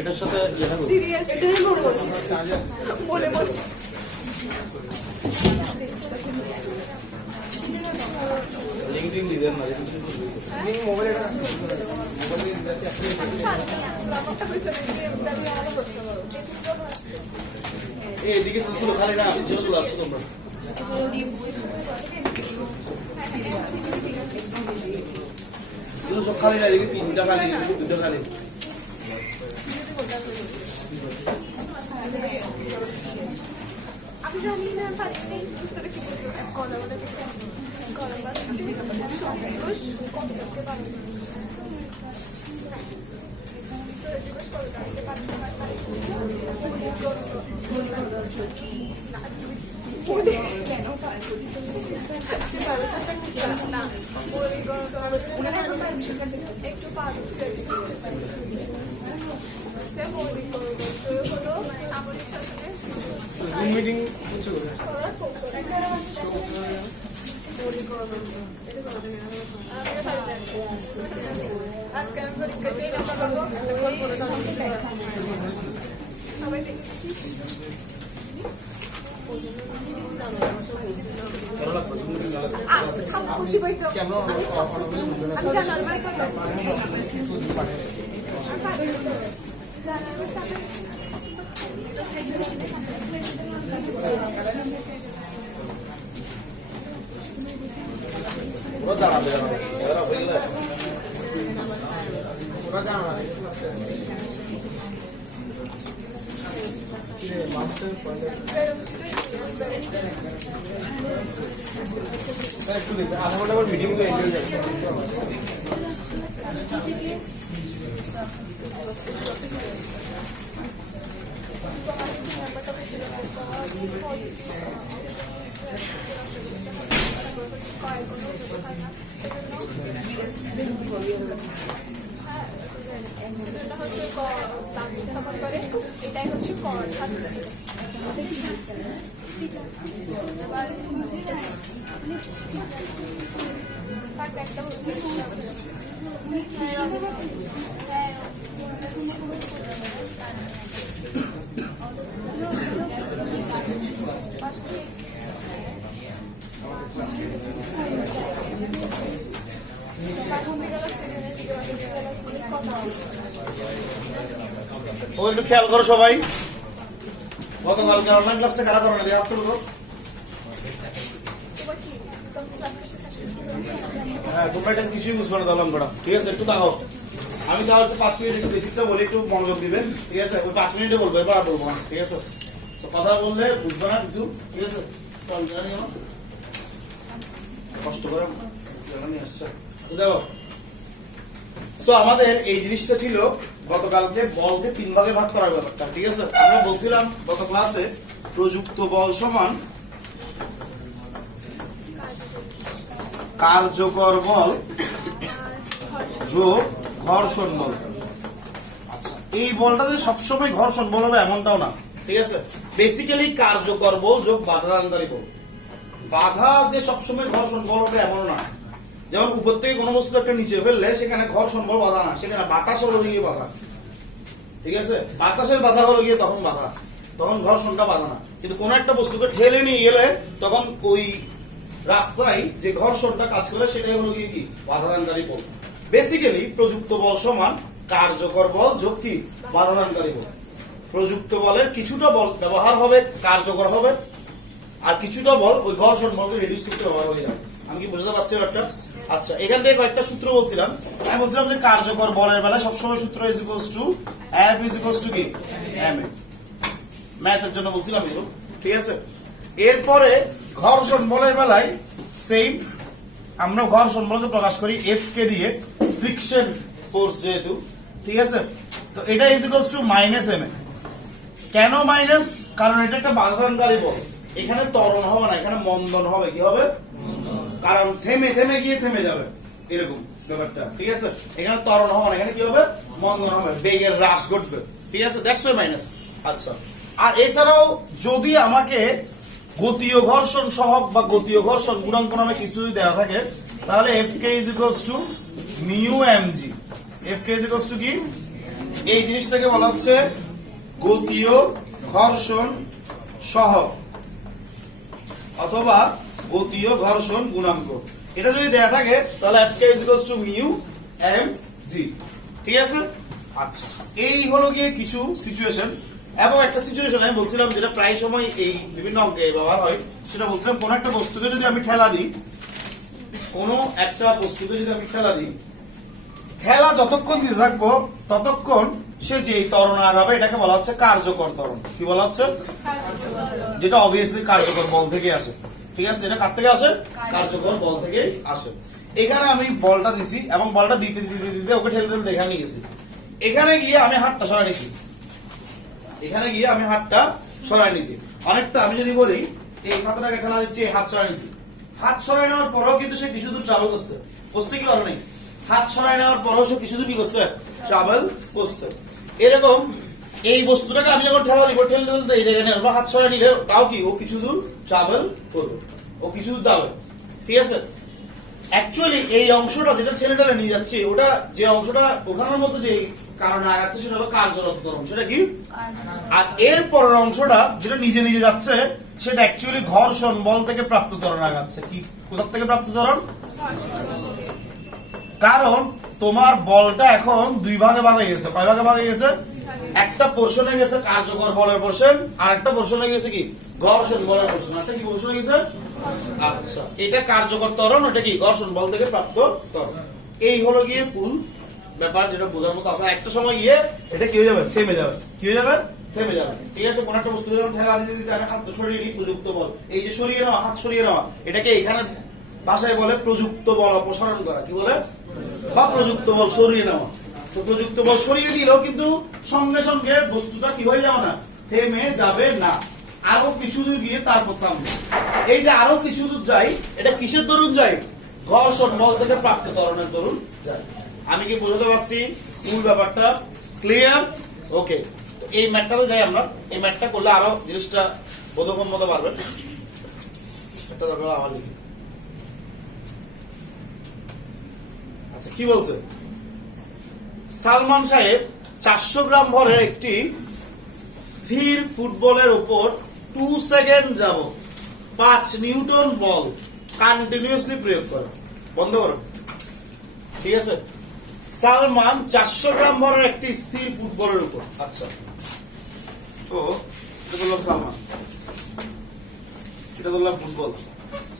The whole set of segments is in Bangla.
এটার সাথে সিরিয়াস বলে বলে লিঙ্কডিন ডিজাইন না মোবাইল এটা এদিকে সিগুলো খালি না যেগুলো আছে তোমরা সব খালি না এদিকে তিনটা খালি দুটো খালি আমি জানি না পাচ্ছি তোরা কি বলছো কলা বলে কলা বলে সন্তোষ কত করতে পারবে একটু পারছে মিটিং আজকে আমি পরীক্ষা সেই নাম্বার পাবো সবাই ওরা জানাবে ওরা বললে ওরা জানাবে একটু দিতে আধা ঘন্টা পর মিটিং করে এন্ড হয়ে এটাই হচ্ছে ও একটু খেয়াল করো সবাই গতকালকে অনলাইন ক্লাসটা কারা করো না হাত তুলো হ্যাঁ তোমরা এটা কিছুই বুঝবে না দালাম করা ঠিক আছে একটু তাকাও আমি তাহলে 5 মিনিট একটু বেসিকটা বলে একটু মনোযোগ দিবে ঠিক আছে ওই 5 মিনিটে বলবো এবার আর বলবো না ঠিক আছে তো কথা বললে বুঝবে না কিছু ঠিক আছে কষ্ট করে নিয়ে আসছে দেখো সো আমাদের এই জিনিসটা ছিল গতকালকে বলকে 3 ভাগে ভাগ করার ব্যাপারটা ঠিক আছে আমরা বলছিলাম গত ক্লাসে প্রযুক্ত বল সমান কার্যকর বল যোগ ঘর্ষণ বল। আচ্ছা এই বলটা যে সবসময় ঘর্ষণ বল হবে এমনটাও না ঠিক আছে বেসিক্যালি কার্যকর বল যোগ বাধাদানকারী বল বাধা যে সবসময় ঘর্ষণ বল হবে এমনও না যেমন উপর থেকে কোনো বস্তু একটা নিচে ফেললে সেখানে ঘর্ষণ বল বাধা না সেখানে বাতাস হলো গিয়ে বাধা ঠিক আছে বাতাসের বাধা হলো গিয়ে তখন বাধা তখন ঘর্ষণটা বাধা না কিন্তু কোন একটা বস্তুকে ঠেলে নিয়ে গেলে তখন ওই রাস্তায় যে ঘর্ষণটা কাজ করে সেটাই হলো গিয়ে কি বাধাদানকারী বল বেসিক্যালি প্রযুক্ত বল সমান কার্যকর বল যোগ কি বাধাদানকারী বল প্রযুক্ত বলের কিছুটা বল ব্যবহার হবে কার্যকর হবে আর কিছুটা বল ওই ঘর্ষণ বলকে রিডিউস করতে ব্যবহার হয়ে যাবে আমি কি বুঝতে পারছি ব্যাপারটা আচ্ছা এখান থেকে কয়েকটা সূত্র বলছিলাম আমি বলছিলাম যে কার্যকর বলের বেলায় সবসময় সূত্র is equals to F is equals two কি এম এ ম্যাথের জন্য বলছিলাম এগুলো ঠিক আছে এরপরে ঘর্ষণ বলের বেলায় সেম আমরা ঘর্ষণ বলকে প্রকাশ করি এফ কে দিয়ে ফ্রিকশন ফোর্স যেহেতু ঠিক আছে তো এটা is equals to minus M A কেন মাইনাস কারণ এটা একটা বাধাদানকারী বল এখানে ত্বরণ হবে না এখানে মন্দন হবে কি হবে কারণ থেমে থেমে গিয়ে থেমে যাবে, এরকম ব্যাপারটা, ঠিক আছে। এখানে ত্বরণ হবে না, এখানে কি হবে, মন্দন হবে, বেগের হ্রাস ঘটবে, ঠিক আছে। That's why minus. আচ্ছা, আর এছাড়াও যদি আমাকে গতীয় ঘর্ষণ সহগ বা গতীয় ঘর্ষণ গুণাঙ্ক নামে কিছু যদি দেওয়া থাকে, তাহলে Fk is equals to mu mg। Fk is equals to কি, এই জিনিসটাকে বলা হচ্ছে গতীয় ঘর্ষণ সহগ অথবা গতীয় ঘর্ষণ গুণাঙ্ক। এটা যদি দেয়া থাকে তাহলে Fk is equals to mu mg, ঠিক আছে। আচ্ছা, এই হলো গিয়ে কিছু সিচুয়েশন। এবং একটা সিচুয়েশন আমি বলছিলাম যেটা প্রায় সময় এই বিভিন্ন অঙ্কে ব্যবহার হয়, সেটা বলছিলাম কোন একটা বস্তুকে যদি আমি ঠেলা দিই, ঠেলা যতক্ষণ দিতে থাকবো ততক্ষণ সে যে ত্বরণ আগাবে এটাকে বলা হচ্ছে কার্যকর ত্বরণ। কি বলা হচ্ছে, যেটা অবভিয়াসলি কার্যকর বল থেকে আসে, ঠিক আছে। এটা কার থেকে আসে, কার্যকর বল থেকে আসে। এখানে আমি বলটা দিছি এবং বলটা দিতে দিতে দিতে ওকে ঠেলে ঠেলে এখানে নিয়ে গেছি। এখানে গিয়ে আমি হাতটা সরাই নিছি, অনেকটা আমি যদি বলি এই খাতাটাকে খেলা দিচ্ছি, হাত সরাই নিছি, হাত সরাই নেওয়ার পরেও কিন্তু সে কিছু দূর ট্রাভেল করছে, কি করে নাই, হাত সরাই নেওয়ার পরেও সে কিছু দূর কি করছে, ট্রাভেল করছে। এরকম এই বস্তুটাকে আমি যখন ঠেলা দিব, ঠেলতে ঠেলতে এই জায়গায় নিয়ে হাত সরাই নিলে তাও কি ও কিছু দূর ট্রাভেল করবে, ও কিছু দূর যাবে, ঠিক আছে। অ্যাকচুয়ালি এই অংশটা যেটা ছেলেটা নিয়ে যাচ্ছে, ওটা যে অংশটা ওখানের মধ্যে যে কারণে আগাচ্ছে সেটা হলো কার্যরত ত্বরণ, সেটা কি। আর এর পরের অংশটা যেটা নিজে নিজে যাচ্ছে সেটা অ্যাকচুয়ালি ঘর্ষণ বল থেকে প্রাপ্ত ত্বরণ আগাচ্ছে। কি, কোথা থেকে প্রাপ্ত ত্বরণ? কারণ তোমার বলটা এখন দুই ভাগে ভাগ হয়ে গেছে। কয় ভাগে ভাগ হয়ে গেছে? একটা পোর্শন হয়ে গেছে কার্যকর বলের পোর্শন, আর একটা পোর্শন হয়ে গেছে কি ঘর্ষণ বলের পোর্শন। একটা কি পোর্শন হয়ে গেছে? আচ্ছা, এটা কার্যকর ত্বরণ, ওটা কি ঘর্ষণ বল থেকে প্রাপ্ত ত্বরণ। এই হলো গিয়ে ফুল ব্যাপার, যেটা বোঝার মতো আছে। একটা সময় গিয়ে এটা কি হয়ে যাবে, থেমে যাবে। কি হয়ে যাবে? থেমে যাবে, ঠিক আছে। কোন একটা বস্তু যখন ঠেলা দিতে দিতে আমি হাত সরিয়ে নিই, প্রযুক্ত বল। এই যে সরিয়ে নেওয়া, হাত সরিয়ে নেওয়া, এটাকে এখানে ভাষায় বলে প্রযুক্ত বল অপসারণ করা। কি বলে? বা প্রযুক্ত বল সরিয়ে নেওয়া। তো প্রযুক্ত বল সরিয়ে দিলেও কিন্তু সঙ্গে সঙ্গে বস্তুটা কি হয়ে যাবে না, থেমে যাবে না, আরো কিছু দূর গিয়ে তারপর থামবে। এই যে আরো কিছু দূর যাই, এটা কিসের দরুন যায়? ঘর্ষণ বল থেকে প্রাপ্ত ত্বরণের দরুন যায়। আমি কি বোঝাতে পারছি মূল ব্যাপারটা? ক্লিয়ার? ওকে, তো এই ম্যাথটাতে যাই আমরা। এই ম্যাথটা করলে আরো জিনিসটা বোধগম্যতা বাড়বে। এটা দরকার আমার লিখি। আচ্ছা, কি বলছে? সালমান সাহেব 400 গ্রাম ভরের একটি স্থির ফুটবলের উপর 2 সেকেন্ড যাবত 5 নিউটন বল কন্টিনিউয়াসলি প্রয়োগ করে। বন্ধ করো, ঠিক আছে। সালমান 400 গ্রাম ভরের একটি স্থির ফুটবলের উপর, আচ্ছা, তো এটা বললাম সালমান, এটা বললাম ফুটবল।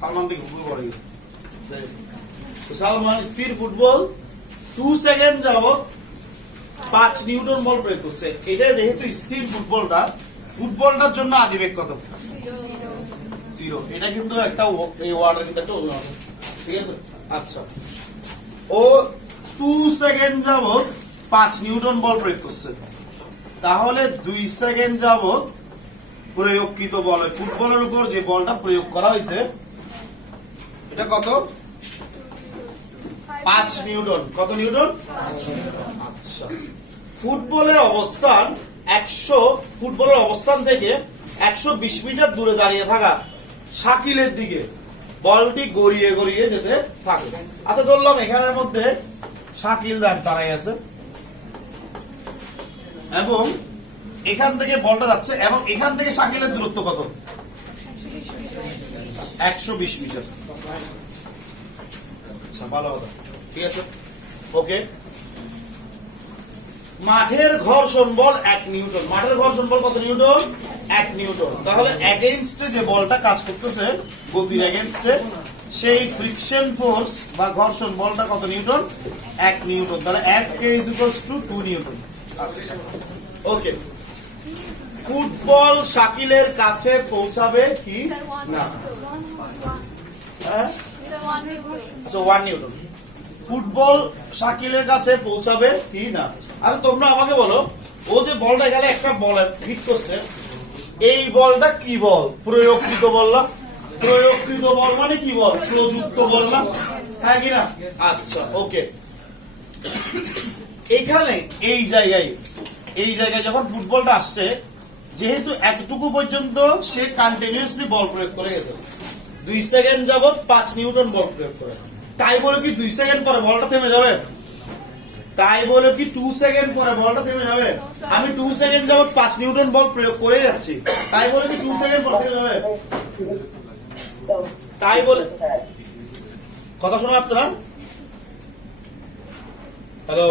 সালমান থেকে ফুটবল করে গেছে। তো সালমান স্থির ফুটবল 2 সেকেন্ড যাবত 5 নিউটন বল প্রয়োগ করছে। এটা যেহেতু স্থির ফুটবলটার জন্য আদিবেগ কত? 0। এটা কিন্তু একটা এই ওয়ার্ডের কিন্তু একটা ওজন আছে, ঠিক আছে। আচ্ছা, ও 2 সেকেন্ড যাবত 5 নিউটন বল প্রয়োগ করছে, তাহলে 2 সেকেন্ড যাবত প্রয়োগকৃত বল, ফুটবলের উপর যে বলটা প্রয়োগ করা হয়েছে এটা কত? 5 নিউটন। কত নিউটন? আচ্ছা, ফুটবলের অবস্থান থেকে 120 মিটার দূরে দাঁড়িয়ে থাকা শাকিলের দিকে বলটি গড়িয়ে গড়িয়ে যেতে থাকে। আচ্ছা, ধরলাম এখানের মধ্যে শাকিল দাঁড়ায় আছে এবং এখান থেকে বলটা যাচ্ছে এবং এখান থেকে শাকিলের দূরত্ব কত? 120 মিটার। আচ্ছা, ভালো কথা, ঠিক আছে, ওকে। মাঠের ঘর্ষণ বল 1 নিউটন। মাঠের ঘর্ষণ বল কত নিউটন? 1 নিউটন। তাহলে এগেইনস্টে যে বলটা কাজ করতেছে, গতির এগেইনস্টে, সেই ফ্রিকশন ফোর্স বা ঘর্ষণ বলটা কত নিউটন? 1 নিউটন। তাহলে Fk is equals to 2 Newton. আচ্ছা, ওকে। ফুটবল শাকিলের কাছে পৌঁছাবে কি না? আচ্ছা, 1 নিউটন। ফুটবল শাকিলের কাছে পৌঁছাবে কি না? আচ্ছা, তোমরা আমাকে বলো, ও যে বলটা গেলে একটা বল হিট করছে, এই বলটা কি বল? প্রয়োগকৃত বল না? প্রয়োগকৃত বল মানে কি বল? প্রযুক্ত বল না? হ্যাঁ কি না? আচ্ছা ওকে। এখানে এই জায়গায় যখন ফুটবলটা আসছে, যেহেতু এতটুকু পর্যন্ত সে কন্টিনিউয়াসলি বল প্রয়োগ করে গেছে, 2 সেকেন্ড যাবত 5 নিউটন বল প্রয়োগ করে, তাই বলে কি 2 সেকেন্ড পরে বলটা থেমে যাবে? তাই বলে কি 2 সেকেন্ড পরে বলটা থেমে যাবে? আমি 2 সেকেন্ড যাবত 5 নিউটন বল প্রয়োগ করে যাচ্ছি, তাই বলে কি 2 সেকেন্ড পরে থেমে যাবে? তাই বলে কথা শোনা যাচ্ছে না? হ্যালো,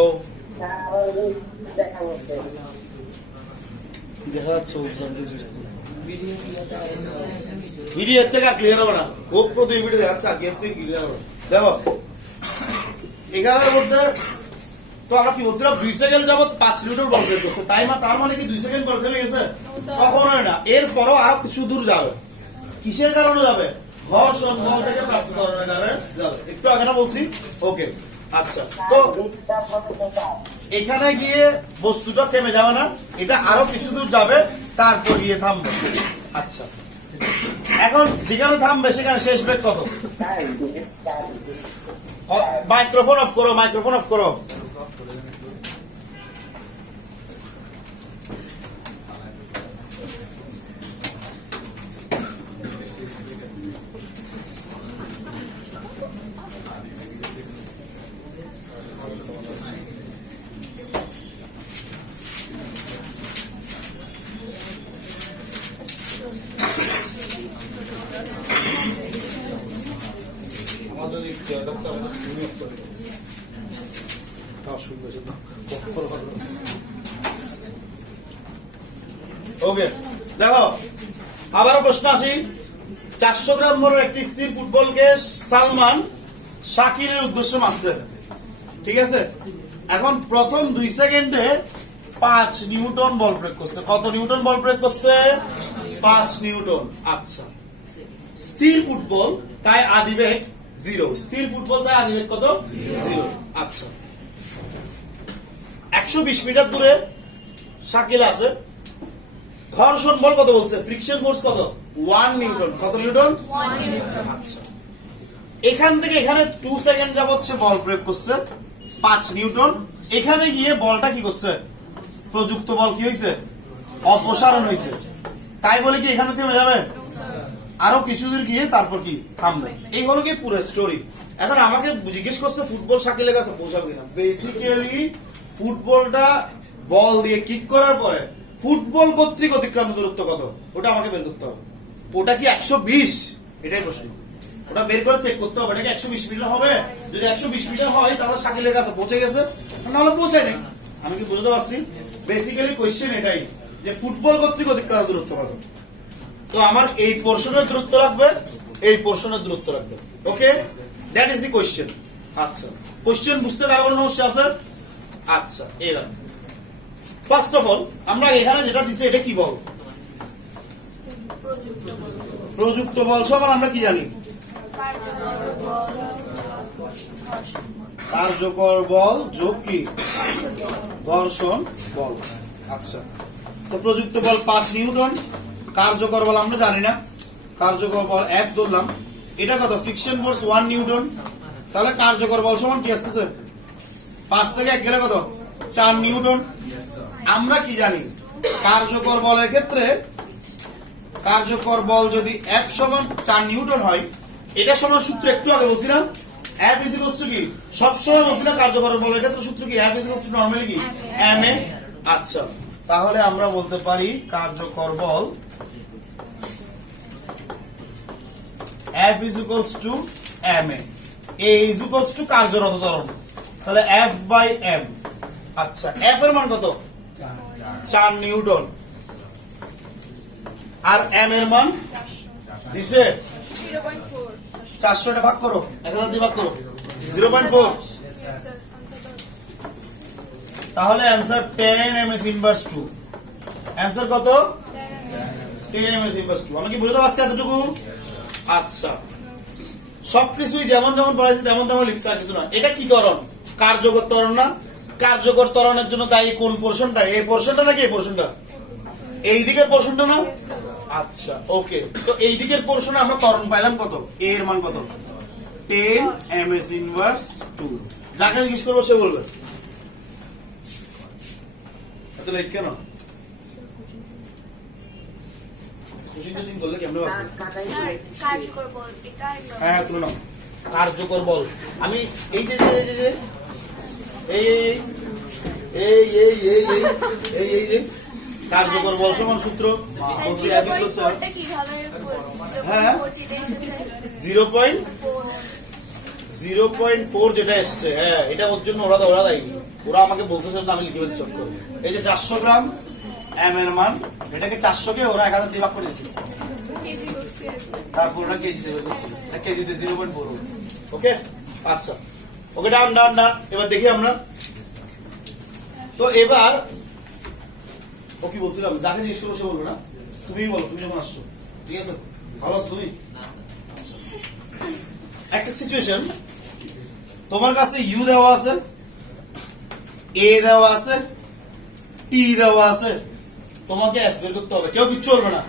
দেখা যাচ্ছে ভিডিও এর থেকে আর ক্লিয়ার হবে না। গোপ্রো 2 ভিডিও দেখাচ্ছে, আর গেম থেকে ক্লিয়ার হবে। দেখো এখানের মধ্যে তো আমরা কি বলছিলাম, 2 সেকেন্ড যাবত 5 নিউটন বল প্রয়োগ করছে, তাই তার মানে কি 2 সেকেন্ড পরে থেমে গেছে? কখনোই না। এরপরও আরো কিছু দূর যাবে। কিসের কারণে যাবে? ঘর্ষণ বল থেকে প্রাপ্ত ত্বরণের কারণে যাবে। একটু আগে না বলছি? ওকে আচ্ছা। তো এখানে গিয়ে বস্তুটা থেমে যাবে না, এটা আরো কিছু দূর যাবে, তারপর গিয়ে থামবে। আচ্ছা, এখন যেখানে থামবে সেখানে শেষ বেগ কত? মাইক্রোফোন অফ করো, মাইক্রোফোন অফ করো। ওকে দেখো, আবারও প্রশ্ন আসি। 400 গ্রাম বড় একটি স্থির ফুটবলকে সালমান শাকিলের উদ্দেশ্যে মারছে, ঠিক আছে? এখন প্রথম 2 সেকেন্ডে 5 নিউটন বল প্রয়োগ করছে। কত নিউটন বল প্রয়োগ করছে? 5 নিউটন। আচ্ছা, স্থির ফুটবল তাই আদিবেগ 0। স্থির ফুটবল তাই আদিবেগ কত? 0। আচ্ছা, 120 মিটার দূরে শাকিল আছে। ঘর্ষণ বল কত বলছে? ফ্রিকশন ফোর্স কত? 1 নিউটন। কত নিউটন? 1 নিউটন। আচ্ছা, এখান থেকে এখানে 2 সেকেন্ড যাবত সে বল প্রয়োগ করছে 5 নিউটন। এখানে গিয়ে বলটা কি করছে? প্রযুক্ত বল কি হয়েছে? অপসারণ হয়েছে, তাই বলে কি এখানে থেমে যাবে? আরো কিছু দূর গিয়ে তারপর কি থামবে। এই হলো কি পুরো স্টোরি। এখন আমাকে জিজ্ঞেস করছে ফুটবল শাকিলের কাছে পৌঁছাবে কিনা। বেসিক্যালি ফুটবলটা বল দিয়ে কিক করার পরে ফুটবল কর্তৃক অতিক্রান্ত দূরত্ব কত, ওটা আমাকে বের করতে হবে। ওটা কি 120? এটাই প্রশ্ন। ওটা বের করে চেক করতে হবে, এটা কি 120 মিটার হবে? যদি 120 মিটার হয় তাহলে শাকিলের কাছে পৌঁছে গেছে, নাহলে পৌঁছায়নি। আমি কি বুঝতে পারছি? বেসিক্যালি কোয়েশ্চেন এটাই যে ফুটবল কর্তৃক অতিক্রান্ত দূরত্ব কত। তো আমার এই পোর্শনের দূরত্ব রাখবে, এই পোর্শনের দূরত্ব রাখবে। ওকে, দ্যাট ইজ দি কোয়েশ্চেন। আচ্ছা, কোয়েশ্চেন বুঝতে কারো কোনো সমস্যা আছে? আচ্ছা, এবার ফার্স্ট অফ অল আমরা এখানে যেটা দিছি এটা কি বল? প্রযুক্ত বল। সবার আমরা কি জানি? কার্যকর বল যোগ কি? ঘর্ষণ বল। আচ্ছা, তো প্রযুক্ত বল 5 নিউটন, কার্যকর বল আমরা জানি না, কার্যকর বল F ধরলাম। এটা কত? Friction force 1 Newton. তাহলে কার্যকর বল সমান কি আসতেছে? 5 থেকে 1 গেলে কত? 4 নিউটন। আমরা কি জানি? কার্যকর বলের ক্ষেত্রে কার্যকর বল যদি F সমান 4 নিউটন হয়, এটা সমান সূত্র একটু আগে বলছিলাম F ইজ ইকুয়ালস টু কি? সবসময় বলছিলাম কার্যকর বলের ক্ষেত্রে সূত্র কি? F is equals two normally কি? ma। আচ্ছা, তাহলে আমরা বলতে পারি কার্যকর বল F is equals to ma, a is equals to কার্যরত ত্বরণ, তাহলে F by m। আচ্ছা, F এর মান কত? 4 নিউটন। আর m এর মান দিছে 0.4। 400 টা ভাগ করো, 1000 দিয়ে ভাগ করো, 0.4। তাহলে অ্যানসার 10 ms ইনভার্স 2। অ্যানসার কত? 10 ms ইনভার্স 2। আমি কি বুঝতে পারছি এতটুকু? আচ্ছা, সবকিছুই যেমন যেমন পড়াইছি তেমন তেমন লিখছে, আর কিছু না। এটা কি ত্বরণ? কার্যকর ত্বরণ না? কার্যকর ত্বরণের জন্য দায়ী কোন পোর্শনটা? এই পোর্শনটা নাকি এই পোর্শনটা? এই দিকের পোর্শনটা না? আচ্ছা ওকে, তো এই দিকের পোরশনে আমরা ত্বরণ পাইলাম কত? a এর মান কত? 10 ms ইনভার্স 2। যাকে জিজ্ঞেস করবো সে বলবে। এত লেট কেন? খুশি বললে কেমনে বাঁচবে? স্যার কার্যকর বল এটা একদম হ্যাঁ তুলে নাও। কার্যকর বল আমি এই যে এই এই এই এই এই এই এই যে কার্যকর বল সমান সূত্র বলছি এক ইকুয়াল টু এটা কিভাবে হ্যাঁ 0.4 যেটা এসছে, হ্যাঁ এটা ওর জন্য ওরা দেয়নি, ওরা আমাকে বলছে সেটা আমি লিখে ফেলছি চট করে। এই যে 400 গ্রাম m এর মান, এটাকে 400 কে ওরা 1000 দিয়ে ভাগ করে দিয়েছে, কেজি করছি তারপর ওরা কেজিতে বের না কেজিতে 0.4। ওকে আচ্ছা ওকে ডান ডান ডান। এবার দেখি আমরা, তো এবার ও কি বলছিলাম, যাকে জিজ্ঞেস করবো সে বলবে না, তুমিই বলো, তুমি যখন আসছো। ঠিক আছে, ভালো আছো তুমি? একটা সিচুয়েশন, তোমার কাছে ইউ দেওয়া আছে, এ দেওয়া আছে, টি দেওয়া আছে, তোমাকে এস বের করতে হবে, কেউ কিচ্ছু বলবে না।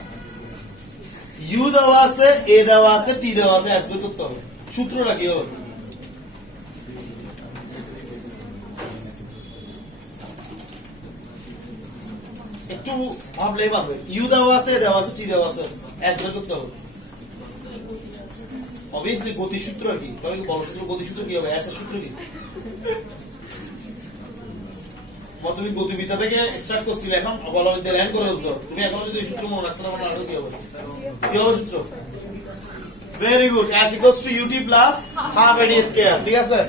ইউ দেওয়া আছে, এ দেওয়া আছে, টি দেওয়া আছে, এস বের করতে হবে। সূত্রটা কি হবে? একটু ভাবলেই পারবে। ইউ দেওয়া আছে, এ দেওয়া আছে, টি দেওয়া আছে, এস বের করতে হবে। অবভিয়াসলি গতিসূত্র কি? তবে বল সূত্র গতিসূত্র কি হবে? এস এর সূত্র কি? তুমি গতিবিদ্যা থেকে স্টার্ট করছিলে, এখন বলবিদ্যা ল্যান্ড করে ফেলছো। তুমি এখন যদি এই সূত্র মনে রাখতে না পারো, আরো কি হবে? কি হবে সূত্র? Very good, s equals to ut plus half at square. ঠিক আছে,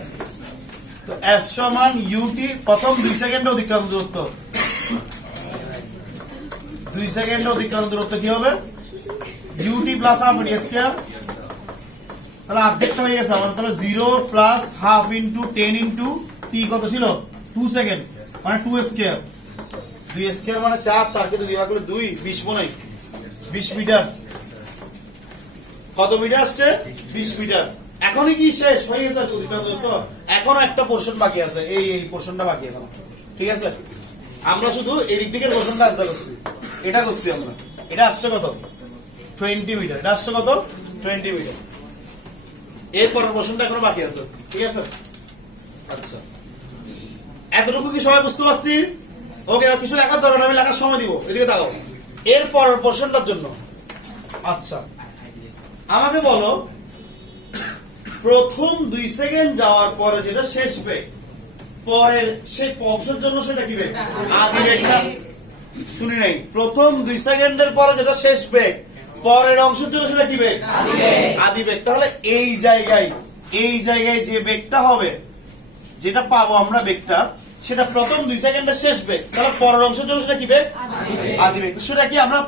তো s সমান ut প্রথম 2 সেকেন্ডে অতিক্রান্ত দূরত্ব, 2 সেকেন্ডে অতিক্রান্ত দূরত্ব কি হবে? ut plus half at square. তাহলে অর্ধেকটা হয়ে গেছে আমাদের, তাহলে 0 plus half into 10 into T কত ছিল? 2 সেকেন্ড, মানে 2 স্কয়ার। 2 স্কয়ার মানে 4, 4 কে 2 ভাগ করলে 2, 20 মনে 20 মিটার। কত মিটার আসছে? 20 মিটার। এখনই কি শেষ হয়ে গেছে অতিক্রান্ত দূরত্ব? এখনো একটা পোরশন বাকি আছে, এই পোরশনটা বাকি এখনো। ঠিক আছে, আমরা শুধু এই দিক থেকে পোরশনটা আনসার করছি, এটা করছি আমরা। এটা আসছে কত? 20 মিটার। এটা আসছে কত? 20 মিটার। এর পরের পোরশনটা এখনো বাকি আছে। ঠিক আছে, আচ্ছা এতটুকু কি সবাই বুঝতে পারছি? ওকে, কিছু লেখার দরকার নেই, আমি লেখার সময় দিব। এদিকে তাকাও, এর পরের পোরশনটার জন্য। আচ্ছা আমাকে বলো, প্রথম 2 সেকেন্ড যাওয়ার পরে যেটা শেষ বেগ, পরের সেই অংশের জন্য সেটা কি বেগ? আদি বেগটা শুনি নাই। প্রথম 2 সেকেন্ডের পরে যেটা শেষ বেগ, পরের অংশের জন্য সেটা কি বেগ? আদি বেগ। তাহলে এই জায়গায় যে বেগটা হবে, যেটা পাবো আমরা বেগটা, সেটা প্রথম 2 সেকেন্ডের শেষ বেগ, তাহলে পরের অংশের জন্য সেটা কি বেগ? আদি বেগ। সেটা কি আমরা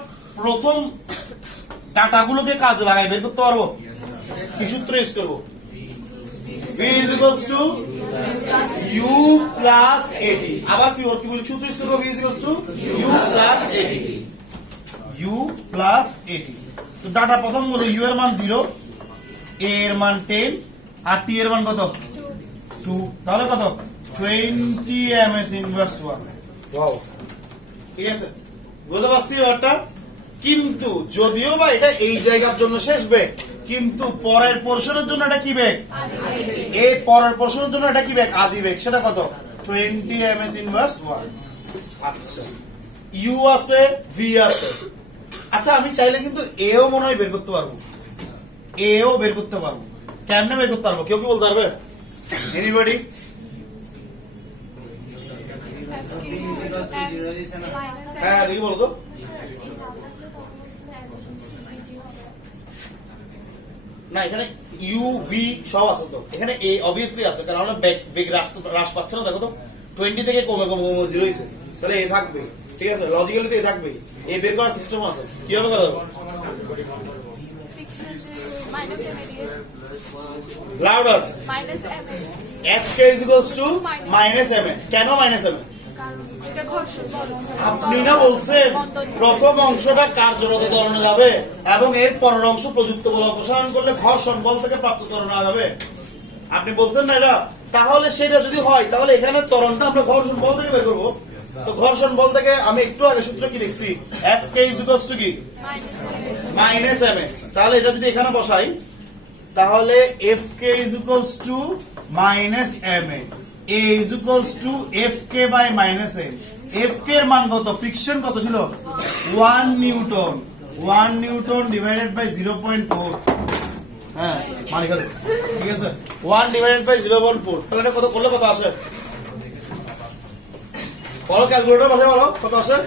প্রথম ডাটাগুলোকে কাজে লাগাই বের করতে পারবো? কি সূত্র ইউজ করবো? v is equals to u plus at। আবার কি বলি সূত্র ইউজ করবো? v is equals to u plus at, u plus at। তো ডাটা প্রথম গুলো, u এর মান 0, a এর মান 10, আর t এর মান কত? 2। তাহলে কত? 20 ms ইনভার্স 1। ওয়াও, ঠিক আছে, বুঝতে পারছি ব্যাপারটা। কিন্তু যদিও বা এটা এই জায়গার জন্য শেষ বেগ, কিন্তু পরের পোরশনের জন্য এটা কি বেগ? এই পরের পোরশনের জন্য এটা কি বেগ? আদি বেগ। সেটা কত? 20 ms ইনভার্স 1। আচ্ছা u আছে, v আছে। আচ্ছা আমি চাইলে কিন্তু এও মনে হয় বের করতে পারবো, এও বের করতে পারবো। কেমনে বের করতে পারবো? কেউ কি বলতে পারবে? এনিবডি? হ্যাঁ দেখি বলো তো। না এখানে ইউ ভি সব আছে তো, এখানে এ অবভিয়াসলি আছে, কারণ আমরা বেগ হ্রাস পাচ্ছে না। দেখো তো 20 থেকে কমে 0 হয়েছে, তাহলে এ থাকবে। ঠিক আছে, লজিক্যালি তো এ থাকবে। এ বের করার সিস্টেম আছে, কিভাবে করা যাবে? Louder. fk is equals to minus mn। কেন মাইনাস mn? আপনি না বলছেন প্রথম অংশটা কার্যরত ত্বরণে যাবে এবং এর পরের অংশ প্রযুক্ত বল অপসারণ করলে ঘর্ষণ বল থেকে প্রাপ্ত ত্বরণে যাবে। আপনি বলছেন না এটা? তাহলে সেটা যদি হয়, তাহলে এখানে ত্বরণটা আমরা ঘর্ষণ বল থেকে বের করবো। তো ঘর্ষণ বল থেকে আমি একটু আগে সূত্র কি দেখছি? fk is equals to কি? Minus M A. তাহলে এটা যদি এখানে বসাই তাহলে F K is equals to minus M A, A is equals to F K by minus M. F K এর মান কত, ফ্রিকশন কত ছিল 1 নিউটন, 1 নিউটন ডিভাইডেড বাই 0.4। হ্যাঁ মানে কত, ঠিক আছে 1 ডিভাইডেড বাই 0.4। তাহলে এটা কত করলে কত আসে বলো, ক্যালকুলেটর বসে বলো কত আসে,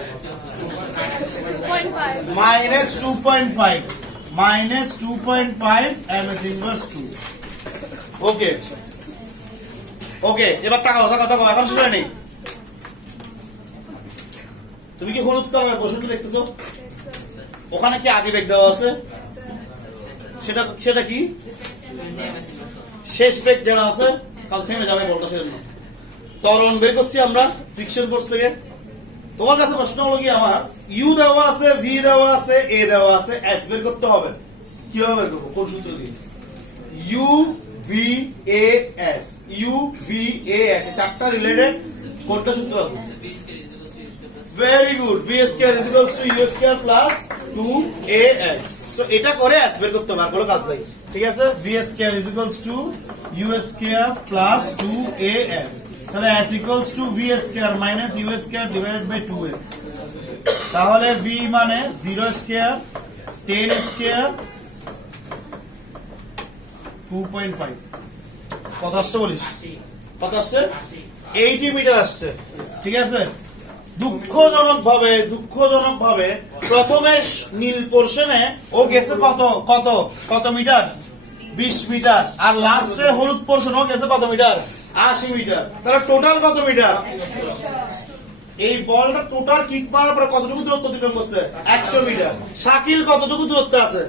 2.5 মাইনাস 2.5, মাইনাস 2.5 ms ইনভার্স 2। ওকে ওকে, এবার তাকাও তাকাও তাকাও, এখন শেষ হয়নি। তুমি কি হলুদ কালারের প্রশ্নটা দেখতেছো? ওখানে কি আদি বেগ দেওয়া আছে? সেটা সেটা কি শেষ বেগ যেটা আছে, কাল থেমে যাবে বলটা সেজন্য। ত্বরণ বের করছি আমরা ফ্রিকশন ফোর্স থেকে। তোমার কাছে প্রশ্ন হলো কি, আমার ইউ দেওয়া আছে, ভি দেওয়া আছে, এ দেওয়া আছে, এস বের করতে হবে। কিভাবে বের করবো, কোন সূত্র দিয়ে? U v a s, u v a s, চারটা রিলেটেড কোনটা সূত্র আছে? Very good, v square is equals to u square plus 2as। So এটা করে এস বের করতে হবে, আর কোনো কাজ নাই। ঠিক আছে, v square is equals to u square plus 2as। তাহলে s equals to v square minus u square divided by 2a। তাহলে v মানে 0 স্কয়ার 10 স্কয়ার 2.5। কত আসছে বলিস? কত আসছে? 80 মিটার আসছে। ঠিক আছে, দুঃখজনক ভাবে প্রথমে নীল পোর্শনে ও গেছে কত কত কত মিটার, 20 মিটার, আর লাস্টে হলুদ পোর্শন ও গেছে কত মিটার, 80 মিটার। তাহলে টোটাল কত মিটার? এই বলটা টোটাল কিক মারার পরে কতটুকু দূরত্ব অতিক্রম করছে? 100 মিটার। শাকিল কতটুকু দূরত্বে আছে?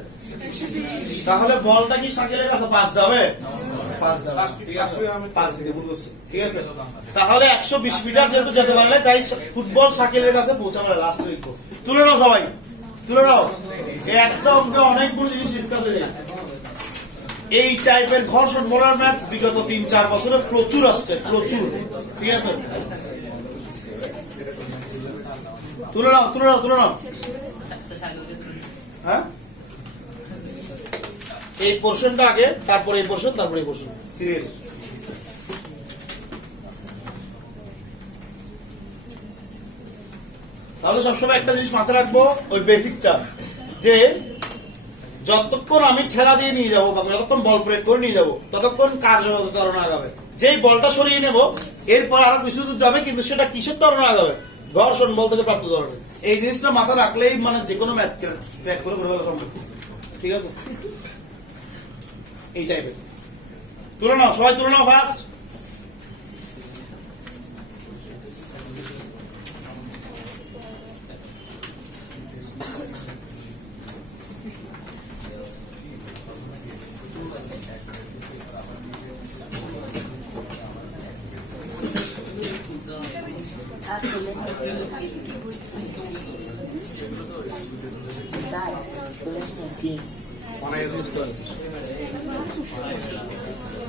তাহলে বলটা কি শাকিলের কাছে পাস যাবে? ঠিক আছে, তাহলে 120 মিটার যেহেতু যেতে পারলে, তাই ফুটবল শাকিলের কাছে পৌঁছাবে লাস্ট উইক। তুলে নাও সবাই, তুলে নাও। এই একটা অঙ্কে অনেকগুলো জিনিস ডিসকাস হয়ে যায়। এই টাইপের ঘর্ষণ বলার ম্যাথ বিগত 3-4 বছরে প্রচুর আসছে, প্রচুর। ঠিক আছে, তুলে নাও তুলে নাও তুলে নাও। হ্যাঁ, এই পোর্শনটা আগে, তারপরে এই পোর্শন, তারপরে এই পোর্শন, সিরিয়াল। তাহলে সবসময় একটা জিনিস মাথায় রাখবো, ওই বেসিকটা, যে যতক্ষণ আমি ঠেলা দিয়ে নিয়ে যাবো বা যতক্ষণ বল প্রয়োগ করে নিয়ে যাবো, ততক্ষণ কার্যত ত্বরণ আগাবে। যেই বলটা সরিয়ে নেব, এরপর আরো কিছু দূর যাবে, কিন্তু সেটা কিসের ত্বরণ আগাবে? ঘর্ষণ বল থেকে প্রাপ্ত ত্বরণে। এই জিনিসটা মাথা রাখলেই মানে যে কোনো ম্যাথ ক্র্যাক করে ফেলা সম্ভব। ঠিক আছে, এই টাইপের। তুলে নাও সবাই, তুলে নাও ফার্স্ট।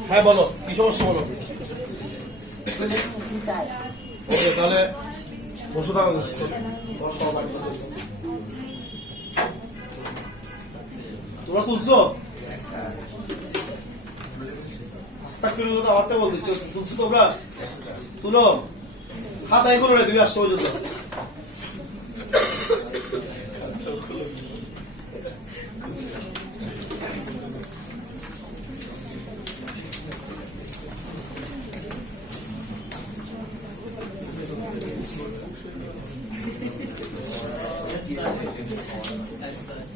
হ্যাঁ বলো, কি সমস্যা বলো। ওকে, তাহলে বসে থাকা তোমরা তুলছো? আস্তাগফিরুল্লাহ, তো আওয়াজটা বলতে তুলছো তোমরা? তুলো, খাতা এগুলো রে, তুমি আসছো পর্যন্ত।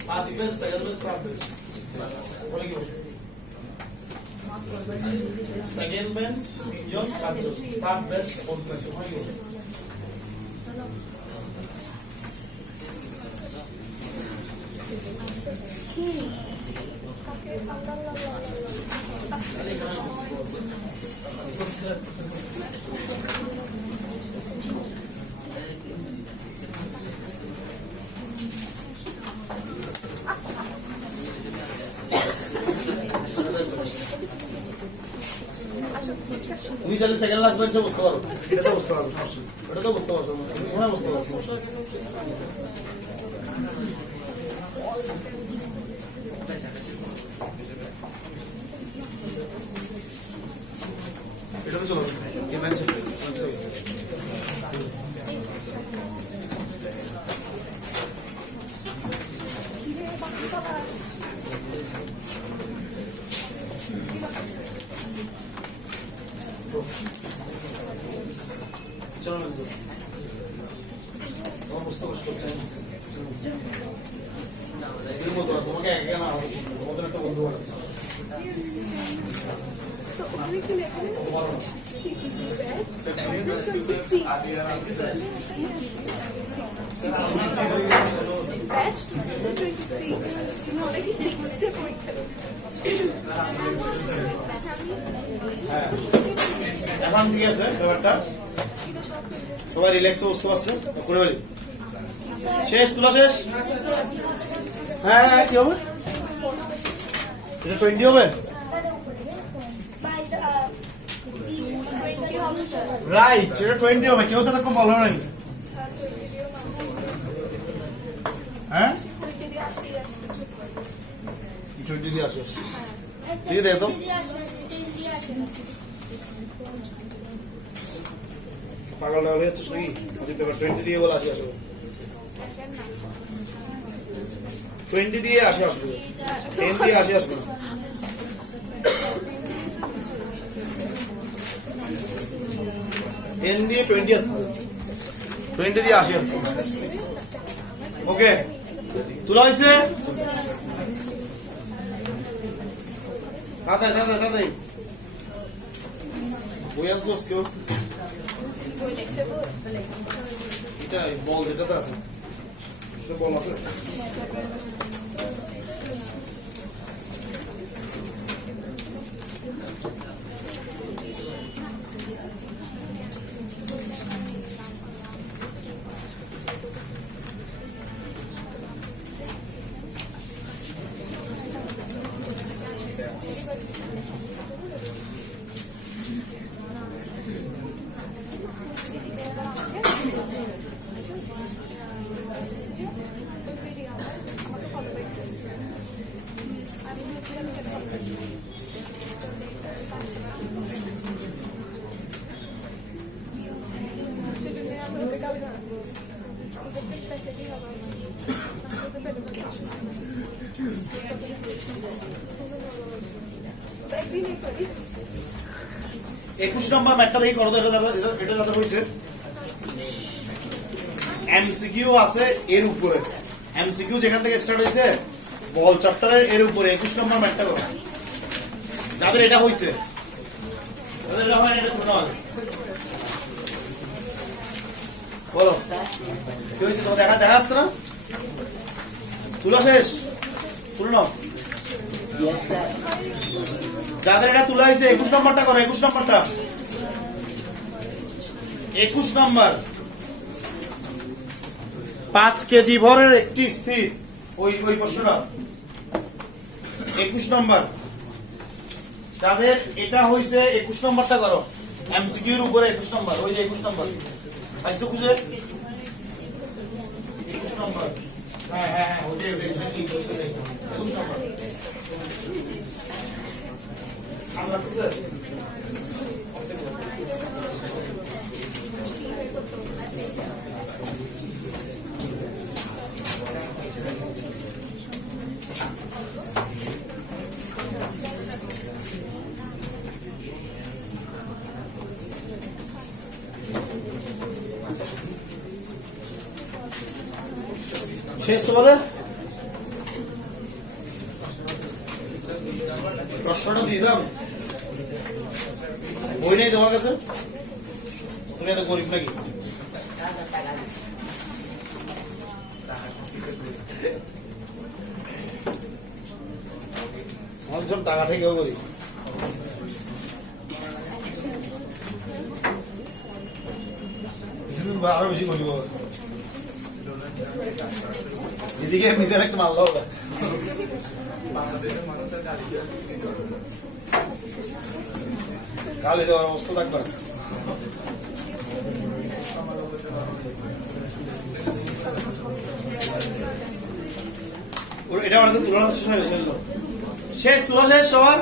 First base, second base, third base. বলে কি বলছো? Second base, young, third base, fourth base. বলে কি বলছো? তুমি চাইলে সেকেন্ড লাস্ট বেঞ্চে বসতে পারো, এটা তো বসতে পারো, এটা তো বসতে পারো, ওখানে বসতে পারো। চলো এই বেঞ্চে চলো না তোমার বুঝতে কষ্ট হচ্ছে তোমাকে একা না তোমাদের একটা বন্ধু বানাচ্ছে তো ওখানে কি লেখা আছে? তোমারও না Batch 2026. No, like 6 separate. হ্যাঁ এখন ঠিক আছে ব্যাপারটা সবাই রিল্যাক্সে বসতে পারছে করে বলি শেষ তোলা শেষ হ্যাঁ হ্যাঁ কি হবে এটা 20 হবে রাইট এটা 20 হবে কেউ তো দেখো বলো নাই হ্যাঁ 20 দিয়ে আসো ঠিক আছে তো পাগল হয়ে যাচ্ছে নাকি ওই পেপার 20 দিয়ে বলা আসি আসবে 20 দিয়ে আসি আসবে 10 দিয়ে আসি আসবে টেন দিয়ে 20 আসছে 20 দিয়ে আসি আসছে ওকে তোলা হয়েছে তাড়াতাড়ি তাড়াতাড়ি তাড়াতাড়ি বই আনছোস কেউ এটা বল এটাতে আছে এটা বল আছে একুশ নম্বর ম্যাটটা দেখি করো তো এটা যাতে হয়েছে এমসিকিউ আছে এর উপরে এমসিকিউ যেখান থেকে স্টার্ট হয়েছে বল চ্যাপ্টারের এর উপরে 21 নম্বর ম্যাটটা করো যাদের এটা হয়েছে যাদের এটা হয় না এটা শুনো বলো কি হয়েছে তোমার দেখা যাচ্ছে না তুলা শেষ তুলো নাও যাদের এটা তুলা হয়েছে 21 নম্বরটা করো 21 নম্বরটা 21 নম্বর 5 কেজি ভরের একটি স্থির ওই প্রশ্নটা 21 নম্বর যাদের এটা হইছে 21 নম্বরটা করো এমসিকিউ এর উপরে 21 নম্বর ওই যে 21 নম্বর পাইছো খুঁজে 21 নম্বর হ্যাঁ হ্যাঁ হ্যাঁ ওই যে 21 নম্বর আমরা কিছু শেষ তোমাদের প্রশ্নটা দিয়ে দাও বই নেই তোমার কাছে তুমি এত গরিব নাকি অনেকজন টাকা থেকেও গরিব কিছুদিন আরো বেশি গরিব হবে এদিকে মিসাইল একটা মারলো কাল এদের অবস্থা থাকবে এটা অনেক তুলনা হচ্ছে শেষ তোলা শেষ সবার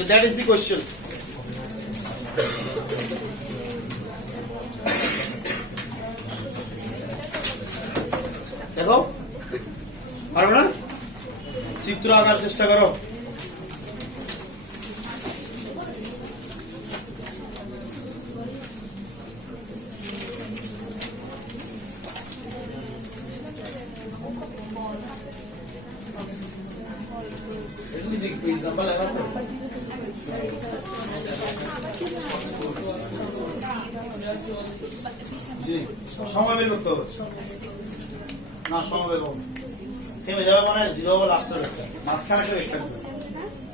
Okay, that is the question. দেখো পারবে না, চিত্র আঁকার চেষ্টা করো। সময় বের করতে হবে না, সময় বের করবো থেমে যাবে মানে জিরো হবে লাস্টের একটা মাঝখানে একটা রেখে দেবে।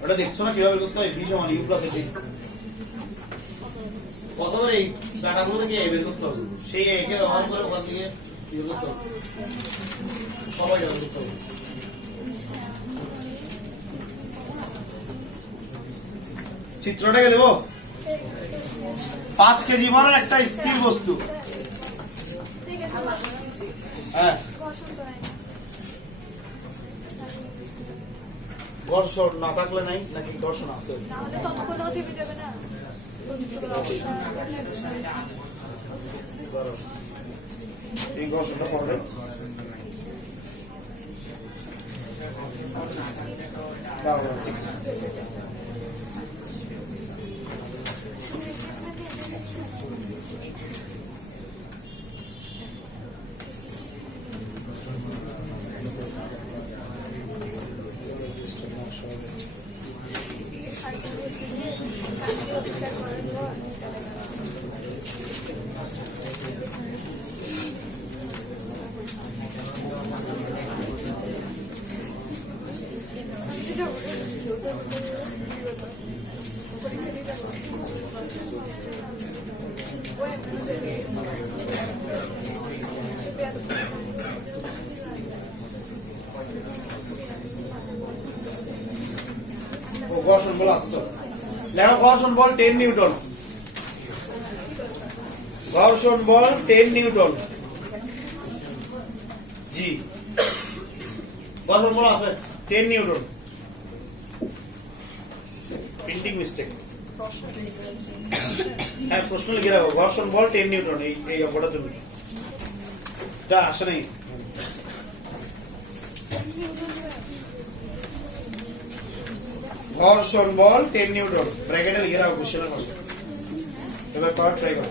ওটা দেখছো না কিভাবে করতে হয়, ভি সমান ইউ প্লাস এটি। প্রথমে এই ডাটাগুলো থেকে এ বের করতে হবে, সেই একে ব্যবহার করে ওখান থেকে বের করতে হবে, সবাই ব্যবহার করতে হবে। চিত্রটাকে দেবো 5 কেজি ভরের একটা স্থির বস্তু। হ্যাঁ, ঘর্ষণ না থাকলে নাই নাকি ঘর্ষণ আছে? এই ঘর্ষণটা পড়বে ঠিক আছে। ঘর্ষণ বল আসতো, লেখো ঘর্ষণ বল 10 নিউটন, ঘর্ষণ বল 10 নিউটন। জি, ঘর্ষণ বল আছে 10 নিউটন। Printing mistake. হ্যাঁ, প্রশ্ন লিখে রাখো, ঘর্ষণ বল 10 নিউটন। এই অঙ্কটা তুমি এটা আসে নাই। ঘর্ষণ বল 10 নিউটন, ব্র্যাকেটে লিখে রাখো কোশ্চেনের পাশে। এবার কর, ট্রাই করো।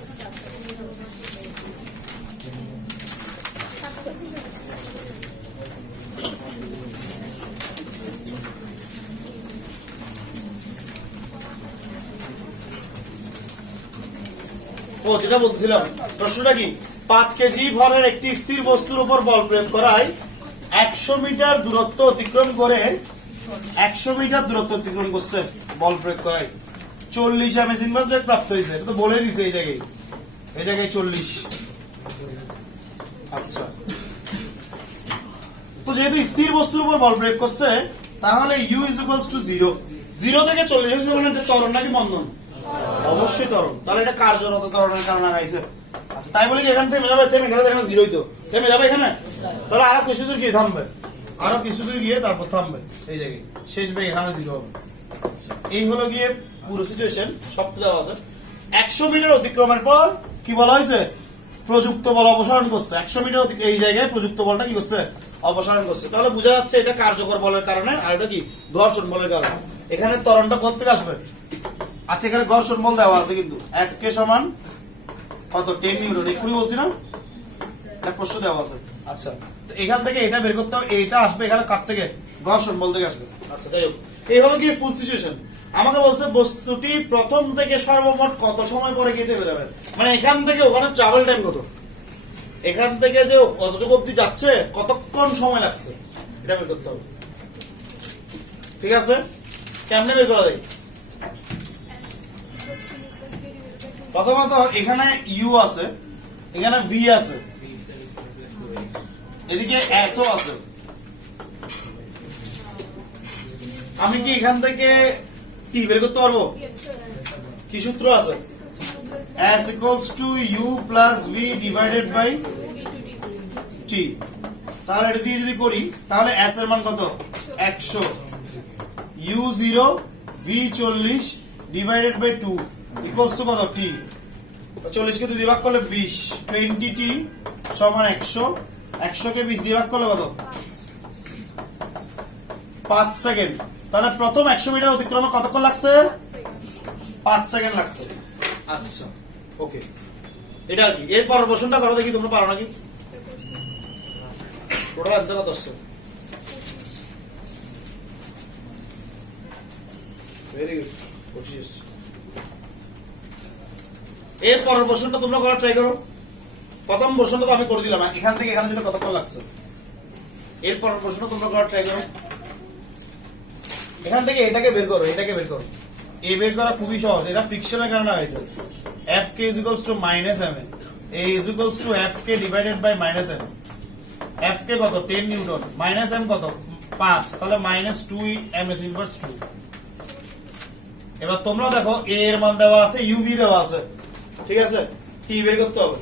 ও যেটা বলছিলাম, প্রশ্নটা কি, 5 কেজি ভরের একটি স্থির বস্তুর উপর বল প্রয়োগ করায় 100 মিটার দূরত্ব অতিক্রম করে 100 মিটার দূরত্ব অতিক্রম করছে বল প্রয়োগ করায় 40 এমএস ইনভার্স বেগ প্রাপ্ত হয়েছে। এটা তো বলে দিছে এই জায়গায় 40। আচ্ছা, তো যেহেতু স্থির বস্তুর উপর বল প্রয়োগ করছে, তাহলে u ইজ ইকুয়ালস টু 0। 0 থেকে 40 হয়েছে মানে এটা ত্বরণ নাকি বন্ধন? অবশ্যই ত্বরণ। তাহলে এটা কার্যরত ত্বরণের কারণে আইছে। আচ্ছা, তাই বলে কি এখানে থেমে যাবে? থেমে গেলে এখানে 0ই তো থেমে যাবে এখানে। তাহলে আরো কিছু দূর গিয়ে থামবে, আরো কিছু দূর গিয়ে তারপর থামবে এই জায়গায়, শেষ বেগ এখানে 0 হবে। এই হলো গিয়ে পুরো সিচুয়েশন, সবটা দেওয়া আছে। 100 মিটার অতিক্রমের পর কি বলা হয়েছে? প্রযুক্ত বল অপসারণ করছে। 100 মিটার এই জায়গায় প্রযুক্ত বলটা কি করছে? অপসারণ করছে। তাহলে বোঝা যাচ্ছে এটা কার্যকর বলের কারণে, আর এটা কি ঘর্ষণ বলের কারণে। এখানে ত্বরণটা কোথা থেকে আসবে? আচ্ছা, এখানে ঘর্ষণ বল দেওয়া আছে কিন্তু Fk সমান কত? 10 নিউটন। এক্ষুনি বলছি না, এটা প্রশ্ন দেওয়া আছে। আচ্ছা, তো এখান থেকে এটা বের করতে হবে, এইটা আসবে এখানে কার থেকে? ঘর্ষণ বল থেকে আসবে। আচ্ছা, যাই হোক, এই হলো কি ফুল সিচুয়েশন। আমাকে বলছে বস্তুটি প্রথম থেকে সর্বমোট কত সময় পরে গিয়ে থেমে যাবে, মানে এখান থেকে ওখানে ট্রাভেল টাইম কত, এখান থেকে যে কতটুকু অব্দি যাচ্ছে কতক্ষণ সময় লাগছে, এটা বের করতে হবে। ঠিক আছে, কেমনে বের করা যায়? প্রথমত এখানে ইউ আছে, এখানে ভি আছে, এদিকে এস ও আছে। আমি কি এখান থেকে টি বের করতে পারবো? কি সূত্র আছে? S equals to u plus v divided by t। তাহলে এটা দিয়ে যদি করি, তাহলে s এর মান কত? 100, u 0, v v 40 divided by 2 equals to কত টি 40 কে 2 দিয়ে ভাগ করলে 20 20 টি সমান 100 100 কে 20 দিয়ে ভাগ করলে কত 5 সেকেন্ড তাহলে প্রথম 100 মিটার অতিক্রমে কতক্ষণ লাগছে 5 সেকেন্ড লাগছে আচ্ছা ওকে এটা আর কি এর পরের প্রশ্নটা করো দেখি তোমরা পারো নাকি টোটাল आंसर কত আসছে ভেরি গুড 25 এর পরের প্রশ্নটা তোমরা করার ট্রাই করো প্রথম প্রশ্নটা তো আমি করে দিলাম এখান থেকে এখানে যেতে কতক্ষণ লাগছে এর পরের প্রশ্নটা তোমরা করার ট্রাই করো এখান থেকে এটাকে বের করো এ বের করা খুবই সহজ এটা ফ্রিকশনের কারণে হয়েছে Fk is equals to minus ma A is equals to Fk divided by minus m Fk কত 10 নিউটন মাইনাস m কত 5 তাহলে মাইনাস 2 ms ইনভার্স 2 এবার তোমরা দেখো a এর মান দেওয়া আছে uv দেওয়া আছে ঠিক আছে t বের করতে হবে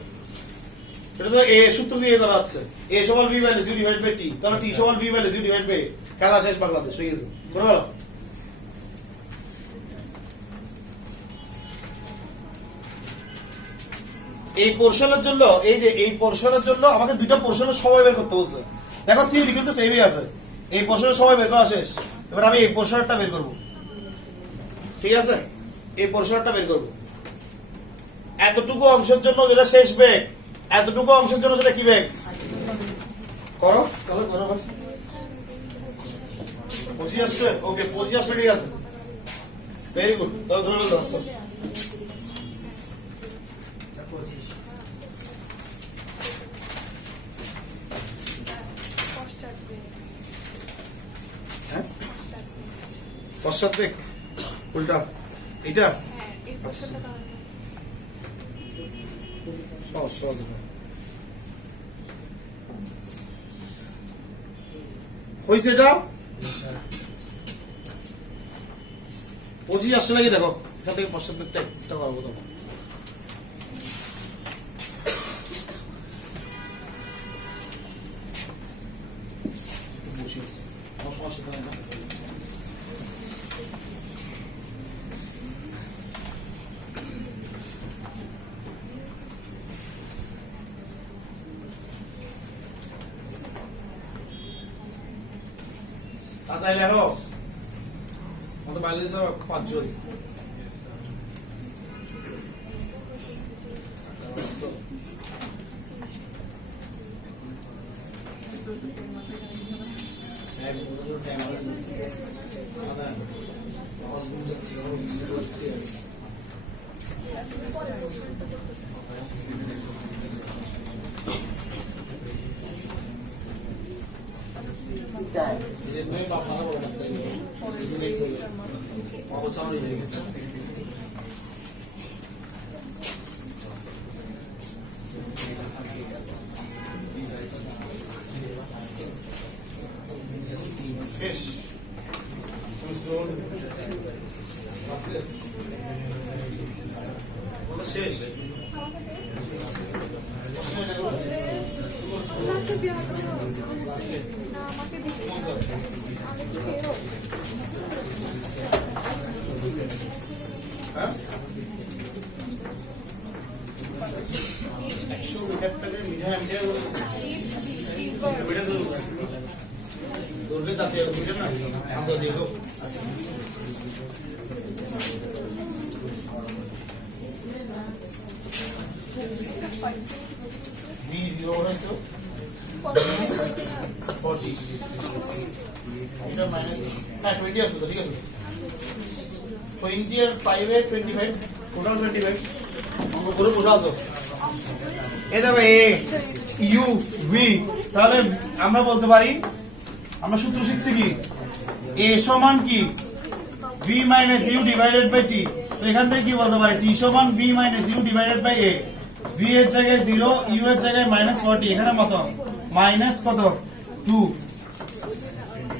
এটা তো a সূত্র দিয়ে করা আছে a সমান v by u divide by t তাহলে t সমান v by u divide by খেলা শেষ বাংলাদেশ হয়ে গেছে করে ভালো এই পোরশনের জন্য এই পোরশনের জন্য আমাকে দুইটা পোরশনের সময় বের করতে বলছে দেখো থিওরি কিন্তু সেমই আছে এই পোরশনের সময় বের করা শেষ এবার আমি এই পোরশনটা বের করব ঠিক আছে এই পোরশনটা বের করব এতটুকু অংশের জন্য যেটা শেষ বেগ এতটুকু অংশের জন্য সেটা কি বেগ করো তাহলে করো ভাই 25 আসছে ওকে 25 আসলে ঠিক আছে ভেরি গুড তাহলে ধরে নাও 10 পশ্চাৎ বেগ উল্টা এটা আচ্ছা সহজ হয়েছে এটা 25 আসছে নাকি দেখো এখান থেকে পশ্চাৎ বেগটা একটা পাবো তো তাই লেখো মতো বাইলে সব 5 জয় শেষ এটা মাইনাস হ্যাঁ 20 আসবে তো ঠিক আছে 20 আর 5 এ 25 টোটাল 25 অঙ্ক পুরো বোঝা আছে এই দেখো এ ইউ ভি তাহলে আমরা বলতে পারি আমরা সূত্র শিখছি কি এ সমান কি v minus U divided by T তো এখান থেকে কি বলতে পারি টি সমান v minus U divided by A v এর জায়গায় 0 ইউ এর জায়গায় -40 এখানে কত মাইনাস কত 2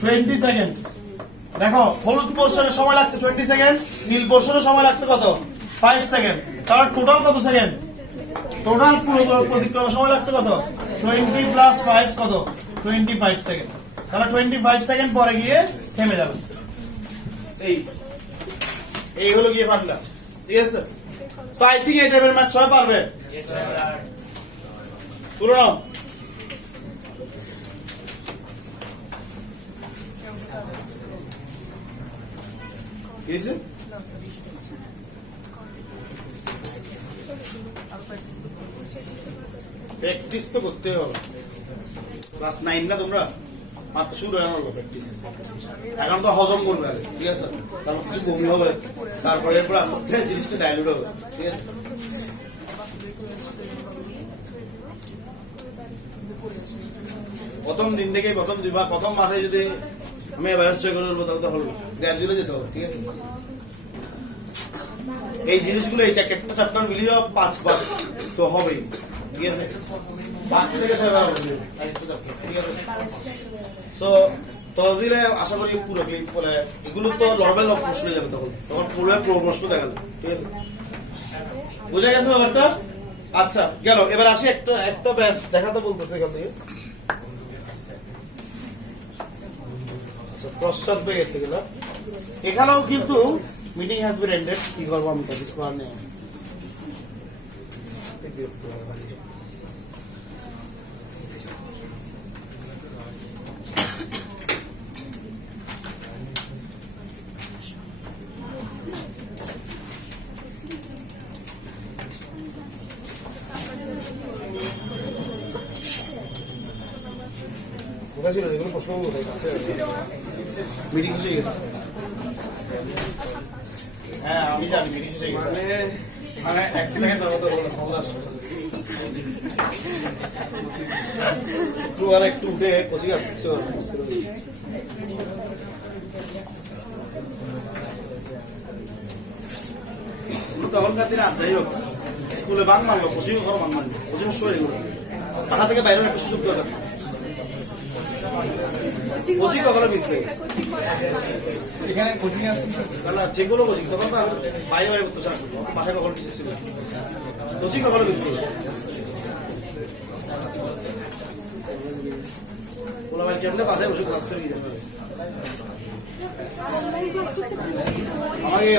20 সেকেন্ড দেখো হলুদ পোরশনের সময় লাগছে 20 সেকেন্ড নীল পোরশনের সময় লাগছে কত 5 সেকেন্ড তাহলে টোটাল কত সেকেন্ড টোটাল পুরো দূরত্ব অতিক্রমের সময় লাগছে কত 20 প্লাস 5 কত 25 সেকেন্ড তাহলে 25 সেকেন্ড পরে গিয়ে থেমে যাবে এই এই হলো গিয়ে ফান্ডা, ঠিক আছে? সো আই থিঙ্ক এই টাইপের ম্যাথ সবাই পারবে। তুলো নাও। কি হয়েছে? প্র্যাকটিস তো করতে হবে। ক্লাস 9 না তোমরা? মাত্র শুরু হয়ে গেল প্র্যাকটিস। এখন তো হজম করবে আগে, ঠিক আছে? তারপর কিছু বমি হবে, তারপরে এরপর আস্তে আস্তে জিনিসটা ডাইলুট হবে, ঠিক আছে? প্রথম দিন থেকে প্রথম মাসে যদি আমি এভারেজ জয় করে বলবো তাহলে তো হলো, গ্র্যাজুয়ালি যেতে হবে, ঠিক আছে? এই জিনিসগুলো এই একটা চ্যাপ্টার মিলিয়ে 5 বার তো হবেই, ঠিক আছে? 5 থেকে 6 বার হবে একটা চ্যাপ্টার, ঠিক আছে? সো ততদিনে আশা করি পুরো ক্লিক করে এগুলো তো নর্মাল প্রশ্ন হয়ে যাবে, তখন পুরো প্রশ্ন দেখালো, ঠিক আছে? বুঝা গেছে ব্যাপারটা? আচ্ছা গেল, এবার আসি একটা ব্যাচ দেখাতে বলতেছে এখান থেকে। প্রস্তাব পেয়ে গেছে গেল, এখানেও কিন্তু মিটিং হ্যাজ বিন এন্ডেড। কি করবো আমি তো কিছু করার নেই। কোথায় ছিল যেগুলো প্রশ্ন মিটিং শেষ হয়ে গেছে? হ্যাঁ আমি জানি মিটিং শেষ হয়ে গেছে, মানে 1 সেকেন্ডের মতো শুক্রবার একটু উঠে কোচিং আসতে তখনকার দিনে আর যাই হোক স্কুলে বাং মানলো, কোচিং ঘর মান মানলো, কোচিং শরীর পাখা থেকে বাইরেও একটা সুযোগ দরকার। কোচিং কখনো মিস নেই, এখানে কোচিং না যেগুলো কোচিং তখন তো বাইরে বাইরে করতে চান, বাসায় কখনো কিছু ছিল কোচিং কখনো মিস নেই। ওলা ভাই কেমনে বাসায় বসে ক্লাস করে দিতে হবে আমাকে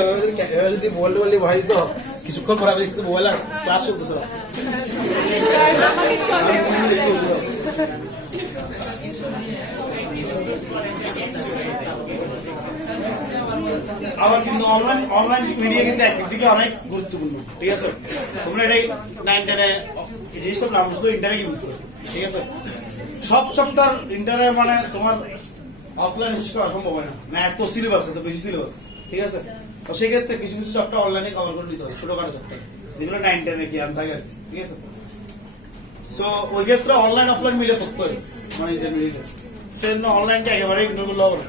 যদি বললে বললে ভাই তো কিছুক্ষণ পরে আমি দেখতে মোবাইল আর ক্লাস চলতেছে না। আবার কিন্তু অনলাইন মিডিয়া কিন্তু একদিকে অনেক গুরুত্বপূর্ণ, ঠিক আছে? তোমরা এটাই 9-10 এই জিনিসটা না বুঝতো ইন্টারে কি বুঝতো, ঠিক আছে? সব চ্যাপ্টার ইন্টারে মানে তোমার অফলাইন শেষ করা সম্ভব হয় না, এত সিলেবাস, এত বেশি সিলেবাস, ঠিক আছে? তো সেক্ষেত্রে কিছু কিছু চ্যাপ্টার অনলাইনে কভার করে নিতে হবে, ছোটখাটো চ্যাপ্টার যেগুলো 9-10 জ্ঞান থাকে আর কি, ঠিক আছে? সো ওই ক্ষেত্রে অনলাইন অফলাইন মিলে পড়তে হয়, মানে ইন্টারমিডিয়েট সেজন্য অনলাইনকে একেবারে ইগনোর করলে হবে না।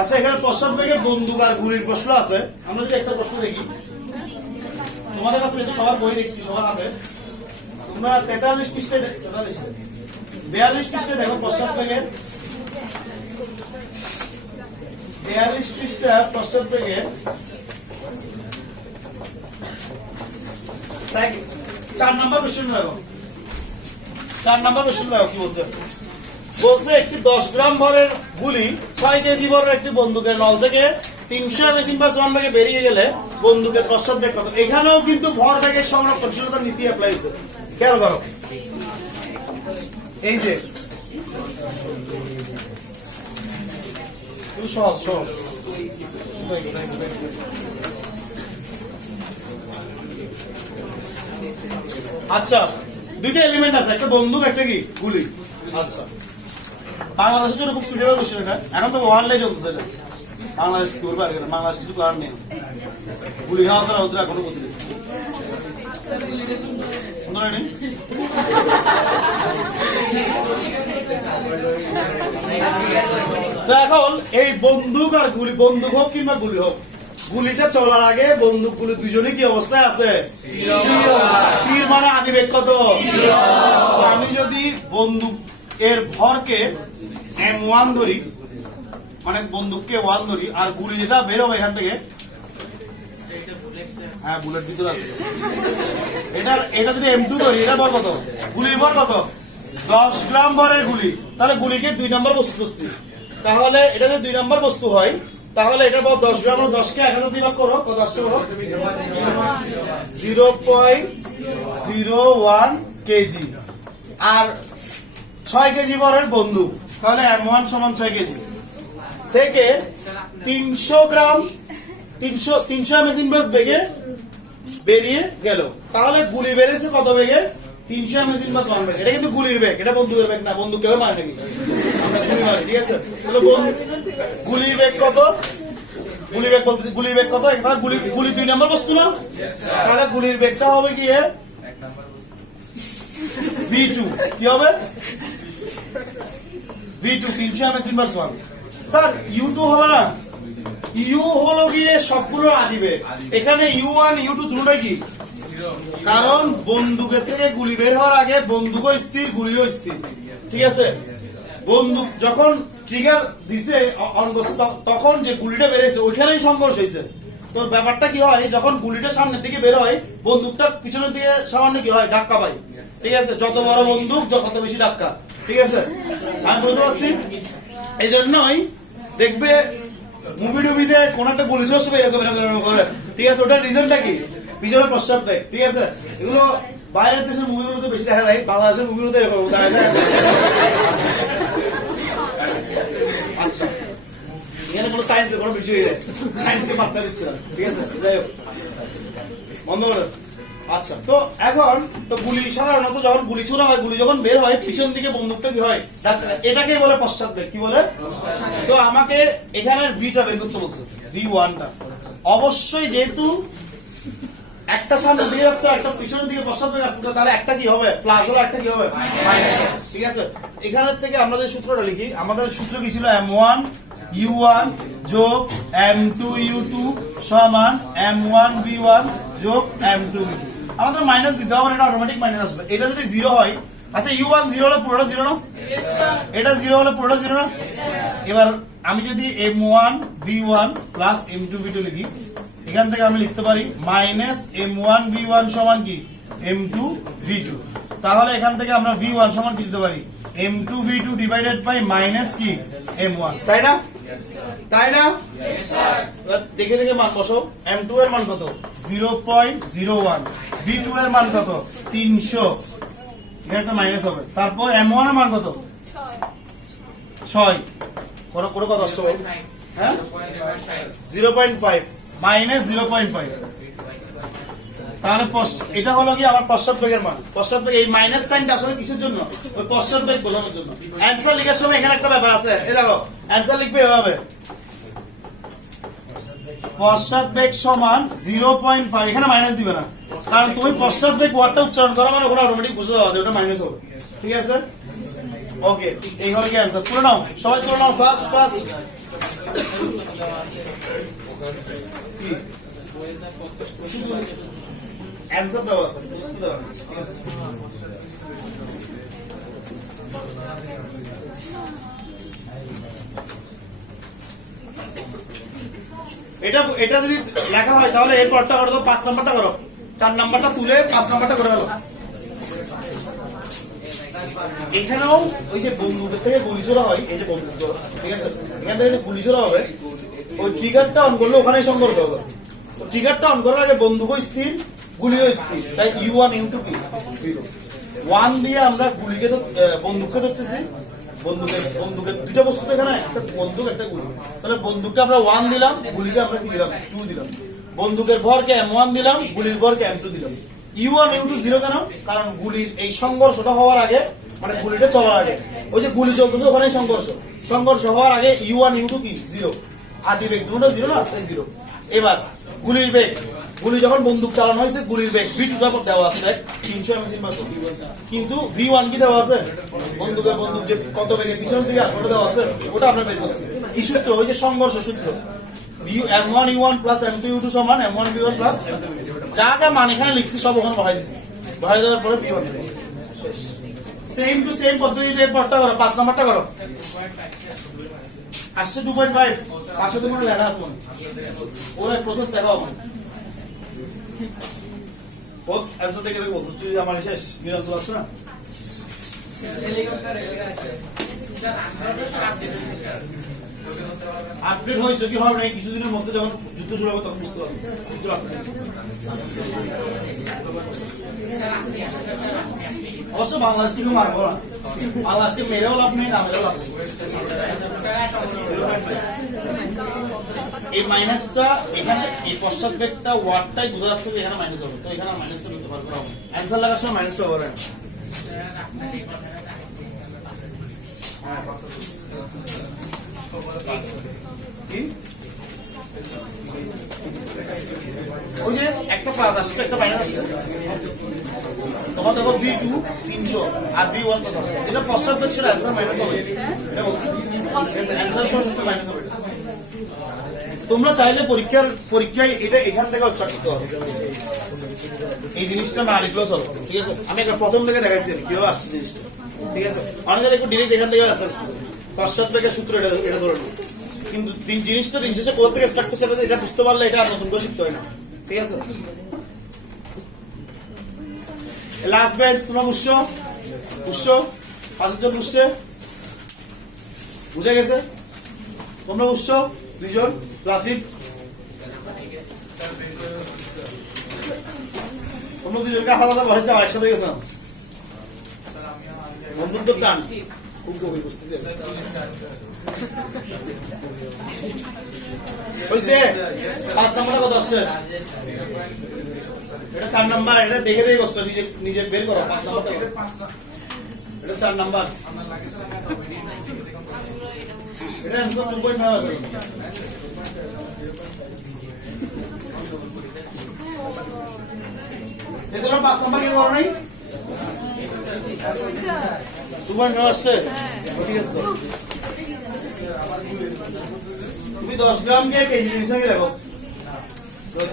আচ্ছা এখানে প্রশ্ন থেকে বন্দুক আর গুলির প্রশ্ন আছে। আমরা যদি একটা প্রশ্ন দেখি তোমাদের কাছে, সবার বই দেখছি সবার হাতে, তোমরা 43 পৃষ্ঠায় 42 পৃষ্ঠায় দেখো প্রশ্ন থেকে 42 পৃষ্ঠা প্রশ্ন থেকে 4 নম্বর কোশ্চেন দেখো, 4 নম্বর কোশ্চেন দেখো কি বলছে। বলছে একটি 10 গ্রাম ভরের গুলি 6 কেজি ভরের একটি বন্দুকের নল থেকে 300 m/s বেগে বেরিয়ে গেলে বন্দুকের প্রস্তাব বেগ কত? এখানেও কিন্তু ভর বেগের সংরক্ষণশীলতার নীতি অ্যাপ্লাই হয়েছে, খেয়াল করো। এই যে সহজ সহজ, আচ্ছা দুইটা এলিমেন্ট আছে, একটা বন্দুক একটা কি গুলি। আচ্ছা বাংলাদেশের জন্য খুব সুইটেবল কোশ্চেন এটা, এখন তো ওয়ার্ল্ডে চলতেছে এটা, বাংলাদেশ কি করবে আর বাংলাদেশ কিছু করার নেই, গুলি খাওয়া ছাড়া ওদের এখনো গতি নেই। সুন্দর নেই তো এখন এই বন্দুক আর গুলি, বন্দুক হোক কিংবা গুলি হোক, গুলিটা চলার আগে বন্দুক গুলি দুজনে কি অবস্থায় আছে? স্থির, মানে আদিবেগ কত? আমি যদি বন্দুক এর ভরকে M1 ধরি, মানে বন্দুককে 1 ধরি আর গুলি যেটা বের হবে এখান থেকে, হ্যাঁ বুলেট ভিতরে আছে, এটা যদি M2 ধরি, এটা বল কত, গুলির ভর কত, 10 গ্রাম ভরের গুলি, তাহলে গুলিকে 2 নম্বর বস্তু ধরছি, তাহলে এটা যদি 2 নম্বর বস্তু হয় তাহলে এটা বল 10 গ্রাম, 10 কে 1000 দিয়ে ভাগ করো, কত আসছে বলো, 0.01 কেজি। আর 6 কেজি ভরের বন্দুক, তাহলে M1 সমান 6 কেজি থেকে 300 গ্রাম 300 এমএস ইনভার্স বেগে বেরিয়ে গেল, তাহলে গুলি বেরিয়েছে কত বেগে, 300 এমএস ইনভার্স 1 বেগে। এটা কিন্তু গুলির বেগ, এটা বন্দুকের বেগ না, বন্দুক কেউ মারে নাকি, আমরা গুলি মারি, ঠিক আছে। তাহলে গুলির বেগ কত, গুলির বেগ বলতেছি, গুলির বেগ কত, তাহলে গুলি 2 নম্বর বস্তু না, তাহলে গুলির বেগটা হবে কি V2, কি হবে V2, 300 MS inverse 1। Sir U2 হবে না, ইউ হলো গিয়ে সবগুলো আসবে, এখানে U1 U2 দুটোই কি, কারণ বন্দুকের থেকে গুলি বের হওয়ার আগে বন্দুকও স্থির, গুলিও স্থির, ঠিক আছে। বন্দুক যখন ট্রিগার দিছে অন করছে, তখন যে গুলিটা বেরিয়েছে ওইখানেই সংঘর্ষ হয়েছে। তো ব্যাপারটা কি হয়, যখন গুলিটা সামনের দিকে বের হয় বন্দুকটা পিছনের দিকে সামান্য কি হয়, ধাক্কা পায়, ঠিক আছে। যত বড় বন্দুক তত বেশি ধাক্কা, ঠিক আছে, আমি বুঝতে পারছি। এই জন্যই দেখবে মুভি টুভিতে কোন একটা গুলি চলছে এরকম এরকম করে, ঠিক আছে, ওটার রিজনটা কি, পিছনে প্রস্তাব দেয়, ঠিক আছে। এগুলো বাইরের দেশের মুভিগুলোতে বেশি দেখা যায়, বাংলাদেশের মুভিগুলোতে এরকম দেখা যায়। আচ্ছা, এখানে কোনো সায়েন্সের কোনো বিষয় নেই, সায়েন্সকে পাত্তা দিচ্ছে না, ঠিক আছে, যাই হোক বন্ধ করে। আচ্ছা, তো এখন তো গুলি সাধারণত যখন গুলি ছোড়া হয়, গুলি যখন বের হয় পিছন দিকে বন্দুকটা কি হয়, এটাকেই বলে পশ্চাৎ বেগ, কি বলে। তো আমাকে এখানে ভিটা বের করতে বলছে, V1টা। অবশ্যই যেহেতু একটা সামনে দিয়ে যাচ্ছে, একটা পিছনের দিকে পশ্চাৎ বেগ আসতেছে, তাহলে একটা কি হবে, প্লাস হলো, একটা কি হবে মাইনাস, ঠিক আছে। এখানের থেকে আমরা যে সূত্রটা লিখি, আমাদের সূত্র কি ছিল, M1 U1 যোগ M2 U2 সমান M1 V1 যোগ M2 V2। আমাদের মাইনাস দিতে হবে, এটা অটোমেটিক মাইনাস আসবে। এটা যদি 0 হয়, আচ্ছা U1 0 হলে পুরোটা 0 না, এটা 0 হলে পুরোটা 0 না। এবার আমি যদি M1 V1 plus M2 V2 লিখি, এখান থেকে আমি লিখতে পারি মাইনাস M1 V1 সমান কি, M2 V2। তাহলে এখান থেকে আমরা V1 সমান কি দিতে পারি, M2 V2 divided by minus কি M1, তাই না, তাই না। দেখে দেখে মান বসো, M2 এর মান কত, 0.01, V2 এর মান কত, 300, এখানে একটা মাইনাস হবে। তারপর M1 এর মান কত, 6, করে কত আসছে ভাই, হ্যাঁ 0.5 মাইনাস 0.5। তাহলে এটা হলো কি আমার পশ্চাৎ বেগের মান। পশ্চাৎ বেগ, এই মাইনাস সাইনটা আসলে কিসের জন্য, ওই পশ্চাৎ বেগ বোঝানোর জন্য। অ্যান্সার লেখার সময় এখানে একটা ব্যাপার আছে, এই দেখো অ্যান্সার লিখবে এভাবে, পশ্চাৎ বেগ সমান 0.5, এখানে মাইনাস দিবে না, কারণ তুমি পশ্চাৎ বেগ ওয়ার্ডটা উচ্চারণ করো মানে ওখানে অটোমেটিক বুঝে দেওয়া যায় ওটা মাইনাস হবে, ঠিক আছে। ওকে, এই হলো কি অ্যান্সার, তুলে নাও সবাই, তুলে নাও ফার্স্ট ফার্স্ট। শুধু অ্যান্সার দেওয়া আছে, বুঝতে দেওয়া আছে, ঠিক আছে। এটা যদি লেখা হয় তাহলে এর পরটা করো, 5 নাম্বারটা করো, 4 নাম্বারটা তুলে 5 নাম্বারটা করে ফেলো। এখানেও ওই যে বন্দুকের থেকে গুলি ছোড়া হয়, এই যে বন্দুক, ঠিক আছে, এখান থেকে যে গুলি ছোড়া হবে, ওই ট্রিগারটা অন করলে ওখানেই সংঘর্ষ হবে। ট্রিগারটা অন করার আগে বন্দুকও স্থির, গুলিও স্থির, তাই U1 U2 কি 0। 1 দিয়ে আমরা গুলিকে বন্দুককে ধরতেছি, বন্দুকের দুইটা বস্তু এখানে, একটা বন্দুক একটা গুলি, তাহলে বন্দুককে আমরা 1 দিলাম, গুলিকে আমরা কি দিলাম 2 দিলাম। বন্দুকের ভরকে M1 দিলাম, গুলির ভরকে M2 দিলাম। U1 U2 0 কেন, কারণ গুলির এই সংঘর্ষটা হওয়ার আগে, মানে গুলিটা চলার আগে, ওই যে গুলি চলতেছে ওখানে সংঘর্ষ হওয়ার আগে U1 U2 কি 0, আদি বেগ দুটো 0 না, 0। এবার গুলির বেগ, গুলি যখন বন্দুক চালানো হয়েছে গুলির বেগ V2 দেওয়া আছে 300 ms/s, কিন্তু V1 কি দেওয়া আছে, বন্দুক যে কত বেগে পিছন দিকে আসবে ওটা দেওয়া আছে, ওটা আমরা বের করছি। কি সূত্র, ওই যে সংঘর্ষ সূত্র, M1 U1 plus M2 U2 সমান M1 V1 plus M2 V2। যা যা মান এখানে লিখছি সব ওখানে বহাই দিছি, বহাই দেওয়ার পরে V1 সেম টু সেম পদ্ধতিতে পড়তে করো, 5 নাম্বারটা করো। আসছে 2.5 পাশে তোমার লেখা আছে ওর প্রসেস দেখাও ও অ্যান্সার দেখে দেখো বলছো যে আমার শেষ নিরন্তর আসছে না আপডেট হয়েছে কি হবে না কিছুদিনের মধ্যে যখন যুদ্ধ শুরু হবে তখন বুঝতে পারবে অবশ্য বাংলাদেশকে মারবো না বাংলাদেশকে মেরেও লাভ নেই না মেরেও লাভ নেই এই মাইনাসটা এখানে এই পশ্চাৎবেগটা ওয়ার্ডটাই বোঝা যাচ্ছে যে এখানে মাইনাস হবে তো এখানে মাইনাসটা নিতে পারবো না অ্যান্সার লাগার সময় মাইনাসটা হবে না ওই যে একটা প্লাস আসছে একটা মাইনাস আসছে তোমার দেখো V2 300 আর V1 কত এটা পশ্চাৎবেগ ছিল অ্যান্সার মাইনাস হবে এটা বলছি অ্যান্সার সব মাইনাস হবে তোমরা চাইলে পরীক্ষায় এটা এখান থেকে স্টার্ট করতে হবে এই জিনিসটা না লিখলেও চলো ঠিক আছে আমি প্রথম থেকে দেখাইছি কিভাবে আসছে জিনিসটা ঠিক আছে অনেকে দেখো ডিরেক্ট এখান থেকে আসছে পশ্চাৎবেগের সূত্র এটা ধরে নাও কিন্তু জিনিসটা দিন শেষে কোথা থেকে স্টার্ট করছে এটা বুঝতে পারলে এটা আর নতুন করে শিখতে হয় না ঠিক আছে লাস্ট বেঞ্চ তোমরা বুঝছো পাঁচজন বুঝছে বুঝে গেছে তোমরা বুঝছো দুইজন ক্লাসিক তোমরা দুজনকে আলাদা বসেছে আর একসাথে গেছে বন্ধুত্ব টান খুব গভীর বুঝতেছি হয়েছে 5 নম্বরে কত আসছে এটা 4 নাম্বার এটা দেখে দেখে করছো নিজে বের করো 5 নাম্বারটা এটা 4 নাম্বার এটা একদম 2.9 আছে এটা 5 নাম্বার কি করো নাই 2.9 আসছে ঠিক আছে তুমি 10 গ্রাম কে কেজি দিছ নাকি দেখো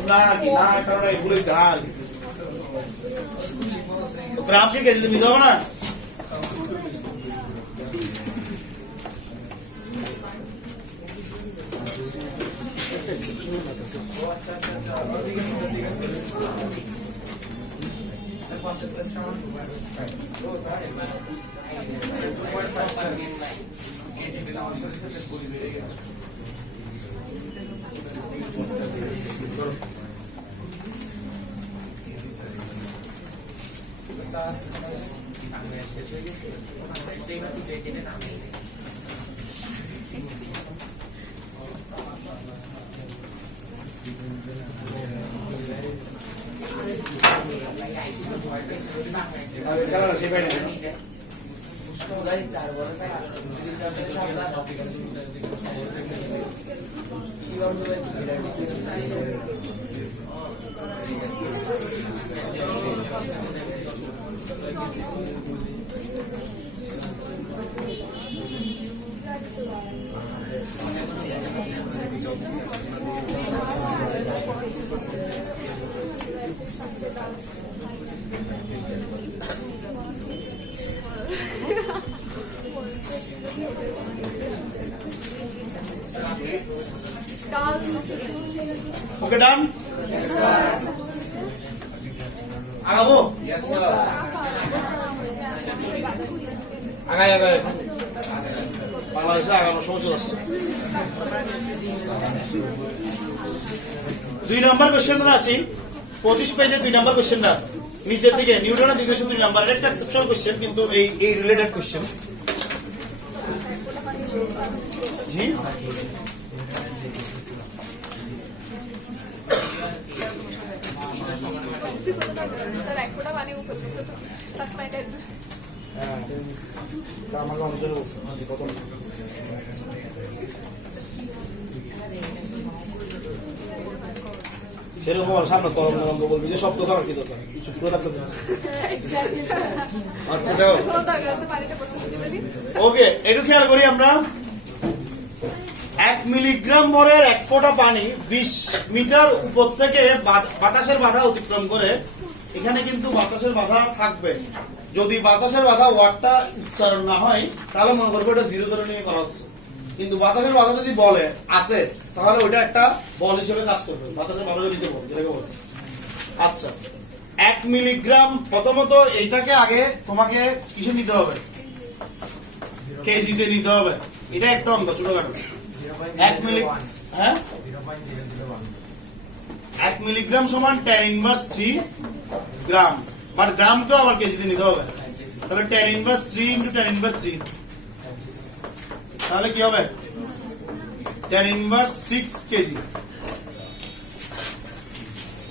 না কি না কারণ এই ভুলেছে আর তো গ্রাম কে কেজি দিতে হবে না Okay, done? Yes, sir. আগাবো? Yes, sir. আগায় বাংলাদেশে আগানোর সময় চলে আসছে 2 নাম্বার কোশ্চেনটা আসি 25 পেজে 2 নাম্বার কোশ্চেনটা নিচের দিকে নিউটনের দ্বিতীয় সূত্র 2 নাম্বার একটা এক্সেপশনাল কোশ্চেন কিন্তু এই রিলেটেড কোশ্চেন জি सर एक फोटा पानी ऊपर से तो तक मैं कर হ্যাঁ তা আমাকে অনেকজন বলছে কত সেরকম সামনে তরঙ্গ বলবি যে শব্দ করার কি দরকার চুপ করে রাখতে আচ্ছা দেখো ওকে একটু খেয়াল করি আমরা 1 মিলিগ্রাম ভরের 1 ফোঁটা পানি 20 মিটার উপর থেকে বাতাসের বাধা অতিক্রম করে এখানে কিন্তু বাতাসের বাধা থাকবে যদি বাতাসের বাধা ওয়ার্ডটা উচ্চারণ না হয় তাহলে মনে করবো এটা 0 ধরে নিয়ে করা হচ্ছে কিন্তু বাতাসের বাধা যদি বলে আছে, তাহলে ওইটা একটা বল হিসেবে কাজ করবে, বাতাসের বাধা জনিত বল যেটাকে বলে। আচ্ছা, 1 মিলিগ্রাম, প্রথমত এইটাকে আগে তোমাকে কিসে নিতে হবে, কেজিতে নিতে হবে। এটা একটা অঙ্ক ছোটখাটো। 1 মিলি, হ্যাঁ 1 মিলিগ্রাম সমান 10 ইনভার্স 3 গ্রাম, বাট গ্রামটা আবার কেজিতে নিতে হবে। তাহলে 10 ইনভার্স 3 ইনটু 10 ইনভার্স 3, তাহলে কি হবে 10 ইনভার্স 6 কেজি।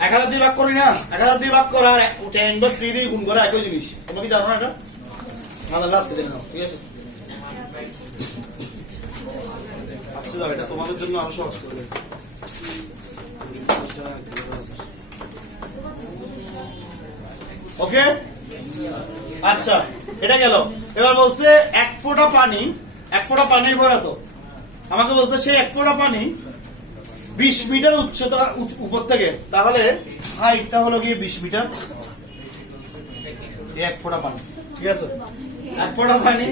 1000 দিয়ে ভাগ করি না, 1000 দিয়ে ভাগ করা আর 10 ইনভার্স 3 দিয়ে গুণ করা একই জিনিস। তোমরা কি জানো না এটা? আমাদের লাস্ট দিন নাও, ঠিক আছে? আচ্ছা যাও, এটা তোমাদের জন্য আরো সহজ করে দেব। ওকে, আচ্ছা এটা গেল। এবার বলছে 1 ফোঁটা পানি, 1 ফোঁটা পানির ভরা তো আমাকে বলছে সেই 1 ফোঁটা পানি 20 মিটার উচ্চতা উপর থেকে, তাহলে হাইটটা হলো গিয়ে 20 মিটার। এই 1 ফোঁটা পানি, ঠিক আছে? 1 ফোঁটা পানি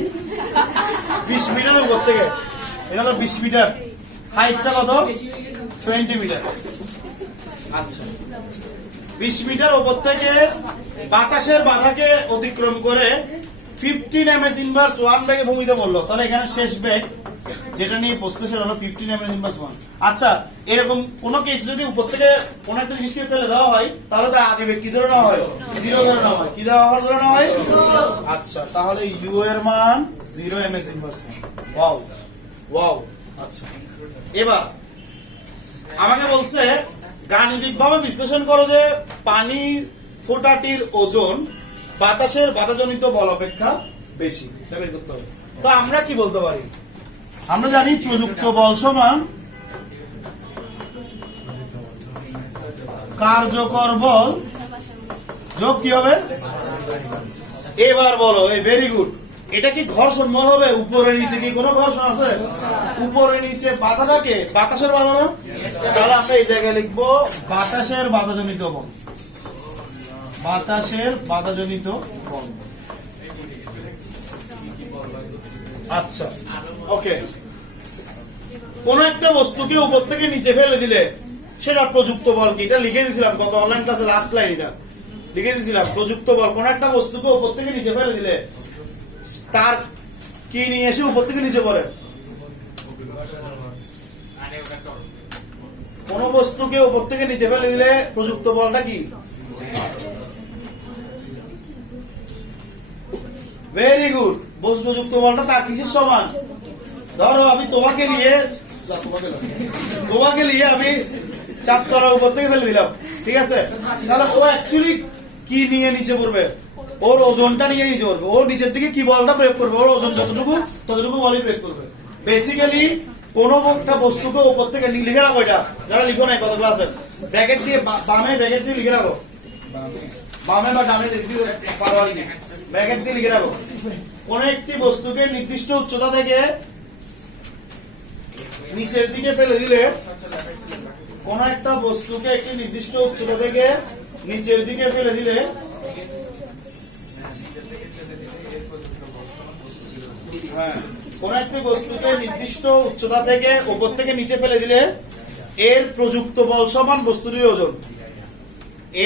20 মিটার উপর থেকে, এটা হলো 20 মিটার। হাইটটা কত? 20 মিটার। আচ্ছা, 20 মিটার উপর থেকে বাতাসের বাধাকে অতিক্রম করে 15 ms ইনভার্স 1 বেগে ভূমিতে পড়লো, তাহলে এখানে শেষ বেগ যেটা নিয়ে পড়ছে সেটা হলো 15 ms ইনভার্স 1। আচ্ছা, এরকম কোন কেস যদি উপর থেকে কোন একটা জিনিসকে ফেলে দেওয়া হয়, তাহলে তার আদি বেগ কি ধরে নেওয়া হয়? 0 ধরে নেওয়া হয়। কি দেওয়া ধরে নেওয়া হয়? আচ্ছা, তাহলে ইউ এর মান 0 ms ইনভার্স 1। Wow wow. আচ্ছা, এবার আমাকে বলছে গাণিতিকভাবে বিশ্লেষণ করো যে পানি ফোঁটাটির ওজন বাতাসের বাধাজনিত বল অপেক্ষা বেশি, এটা বের করতে হবে। তো আমরা কি বলতে পারি? আমরা জানি প্রযুক্ত বল সমান কার্যকর বল যোগ কি হবে? এবার বলো, এই ভেরি গুড। এটা কি ঘর্ষণ বল হবে? উপরে নিচে কি কোনো ঘর্ষণ আছে? উপরে নিচে বাধাটাকে বাতাসের বাধা না, তাহলে আমরা এই জায়গায় লিখবো বাতাসের বাধাজনিত বল, বাতাসের বাধাজনিত বল। আচ্ছা ওকে, কোন একটা বস্তুকে উপর থেকে নিচে ফেলে দিলে সেটা প্রযুক্ত বল কি? এটা লিখে দিয়েছিলাম গত অনলাইন ক্লাসে, লাস্ট লাইন এটা লিখে দিয়েছিলাম। প্রযুক্ত বল কোন একটা বস্তুকে উপর থেকে নিচে ফেলে দিলে তার কি নিয়ে এসে উপর থেকে নিচে পড়ে? কোন বস্তুকে উপর থেকে নিচে ফেলে দিলে প্রযুক্ত বলটা কি? Very good. প্রযুক্ত বলটা তার কিসের সমান? ধরো আমি তোমাকে নিয়ে আমি 4 তলার উপর থেকে ফেলে দিলাম, ঠিক আছে? তাহলে ও অ্যাকচুয়ালি কি নিয়ে নিচে পড়বে? ওর ওজনটা নিয়ে নিচে পড়বে। ও নিচের দিকে কি বলটা প্রয়োগ করবে? ওর ওজন যতটুকু ততটুকু বলই প্রয়োগ করবে। বেসিক্যালি কোন একটা বস্তুকে উপর থেকে লিখে রাখো, এটা যারা লিখো নাই কত ক্লাসে, ব্র্যাকেট দিয়ে বামে ব্র্যাকেট দিয়ে লিখে রাখো, বামে বা ডানে ব্র্যাকেট দিয়ে লিখে রাখো। কোন একটি বস্তুকে নির্দিষ্ট উচ্চতা থেকে নিচের দিকে ফেলে দিলে, কোন একটা বস্তুকে একটি নির্দিষ্ট উচ্চতা থেকে নিচের দিকে ফেলে দিলে হ্যাঁ, কোন একটি বস্তুকে নির্দিষ্ট উচ্চতা থেকে উপর থেকে নিচে ফেলে দিলে এর প্রযুক্ত বল সমান বস্তুটির ওজন।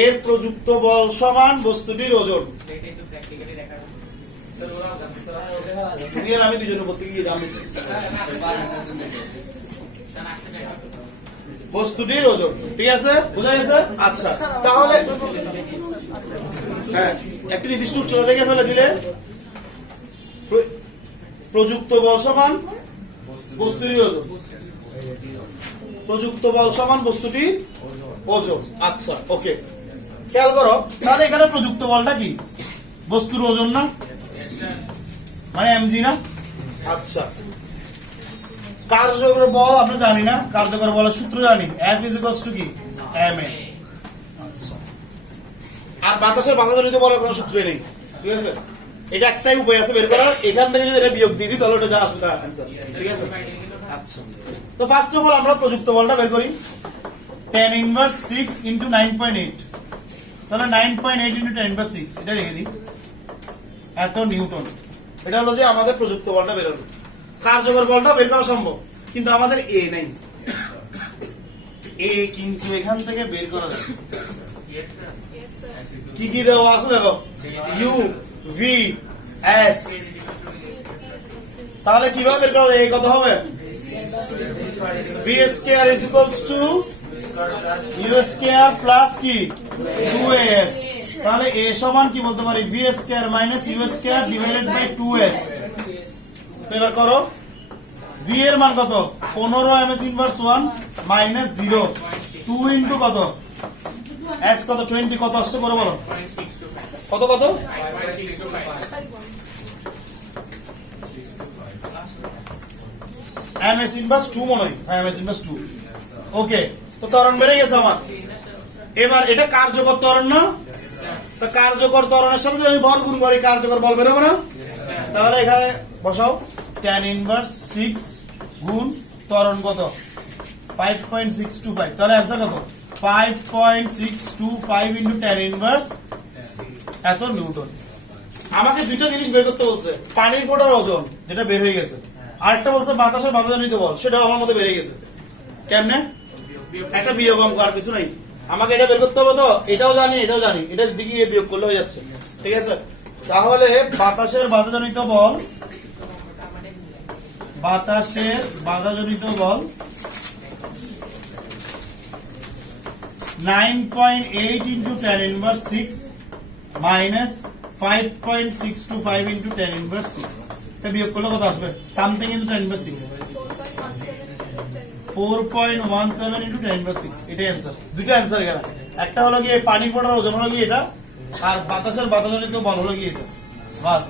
এর প্রযুক্ত বল সমান বস্তুটির ওজন। তুমি আর আমি দুজন উপর থেকে গিয়ে দাম দিচ্ছি। বস্তুটির ওজন, ঠিক আছে? বোঝা গেছে? আচ্ছা, তাহলে হ্যাঁ, একটি নির্দিষ্ট উচ্চতা থেকে ফেলে দিলে প্রযুক্ত বল সমান বস্তুটির ওজন। প্রযুক্ত বল সমান বস্তুটির ওজন। আচ্ছা ওকে, খেয়াল করো, তাহলে এখানে প্রযুক্ত বলটা কি? বস্তুর ওজন না, মানে এমজি না? আচ্ছা, কার্যকর বল আমরা জানি না, কার্যকর বলের সূত্র জানি, F ইজ ইকুয়ালস টু কি? ma। আচ্ছা, আর বাতাসের বাধাজনিত বলের কোনো সূত্রই নেই, ঠিক আছে? এটা একটাই উপায় আছে বের করার, এখান থেকে যদি এটা বিয়োগ দিয়ে দিই তাহলে ওটা যা আসবে তার অ্যানসার, ঠিক আছে? আচ্ছা, তো ফার্স্ট অফ অল আমরা প্রযুক্ত বলটা বের করি। 10 ইনভার্স 6 ইনটু 9.8, তাহলে 9.8 ইনটু 10 ইনভার্স 6, এটা রেখে দিই, এত নিউটন। এটা হলো যে আমাদের প্রযুক্ত বলটা বের হলো। কার্যকর বলটা বের করা সম্ভব, কিন্তু আমাদের এ নেই। এ কিন্তু এখান থেকে বের করা যায়। Yes, sir. কি কি দেওয়া আছে দেখো, ইউ ভি এস। তাহলে কিভাবে বের করা যায়? এ কত হবে? V square is equals to u square plus কি 2s। তাহলে এ সমান কি বলতে পারি? V square minus u square divided by 2s। তো এবার করো, ভি এর মান কত? 15 ms ইনভার্স 1 মাইনাস 0 2 ইনটু কত s কত 20 কত আসছে করে বলো, কত কত? ms ইনভার্স 2 মনে হয়, হ্যাঁ ms ইনভার্স 2। ওকে, তো ত্বরণ বেড়ে গেছে আমার। এবার এটা কার্যকর ত্বরণ না? তো কার্যকর ত্বরণের সাথে যদি আমি বল গুণ করি কার্যকর বল বেরোবে না? তাহলে এখানে বসাও tan ইনভার্স 6 গুণ ত্বরণ কত 5.625। তাহলে অ্যানসার কত? 5.625 ইনটু tan ইনভার্স এত নিউটন। আমাকে দুইটা জিনিস বের করতে বলছে, পানির ফোঁটার ওজন যেটা বের হয়ে গেছে, আরেকটা বলছে বাতাসের বাতাসজনিত বল, সেটাও আমার মধ্যে বেড়ে গেছে। কেমনে? একটা বিয়োগ অঙ্ক, আর কিছু নাই। আমাকে এটা বের করতে হবে তো, এটাও জানি এটাও জানি, এটার দিকে গিয়ে বিয়োগ করলে হয়ে যাচ্ছে। ঠিক আছে, তাহলে বাতাসের বাধাজনিত বল, বাতাসের বাধাজনিত বল 9.8 into tan inverse 6 minus 5.625 into tan inverse 6। এটা বিয়োগ করলে কত আসবে? Something into tan inverse 6, 4.17 into tan inverse 6। এটাই অ্যান্সার। দুইটা অ্যান্সার এখানে, একটা হলো কি পানি ফোঁটার ওজন হলো কি এটা, আর বাতাসের বাতাসজনিত বল হলো কি এটা। বাস,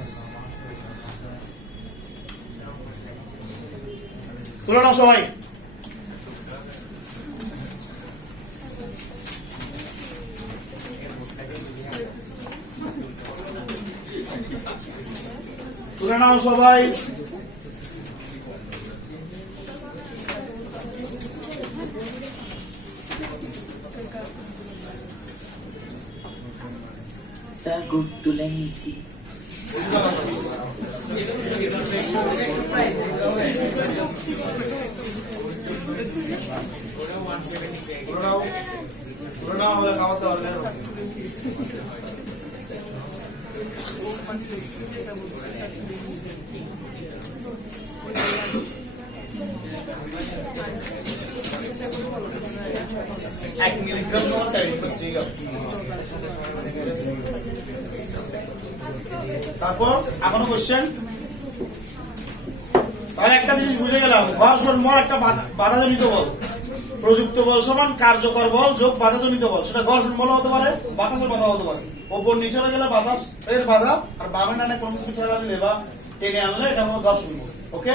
তুলে নাও সবাই। তুলে নাও সবাই। স্যার গ্রুপ তুলে নিয়েছি। তুলে নাও হলে খাওয়াতে পারবে না। এক মিলিগ্রাম তোমার 10%। তারপর এখনো কোশ্চেন। তাহলে একটা জিনিস বুঝে গেলাম, ঘর্ষণ বল একটা বাধাজনিত বল, প্রযুক্ত বল সমান কার্যকর বল যোগ বাধাজনিত বল। সেটা ঘর্ষণ বল হতে পারে, বাতাসের বাধা হতে পারে। ওপর নিচে হয়ে গেলে বাতাস এর বাধা, আর বামে ডানে কোনো কিছু ঠেলা দিলে বা টেনে আনলে এটা হলো ঘর্ষণ বল। ওকে,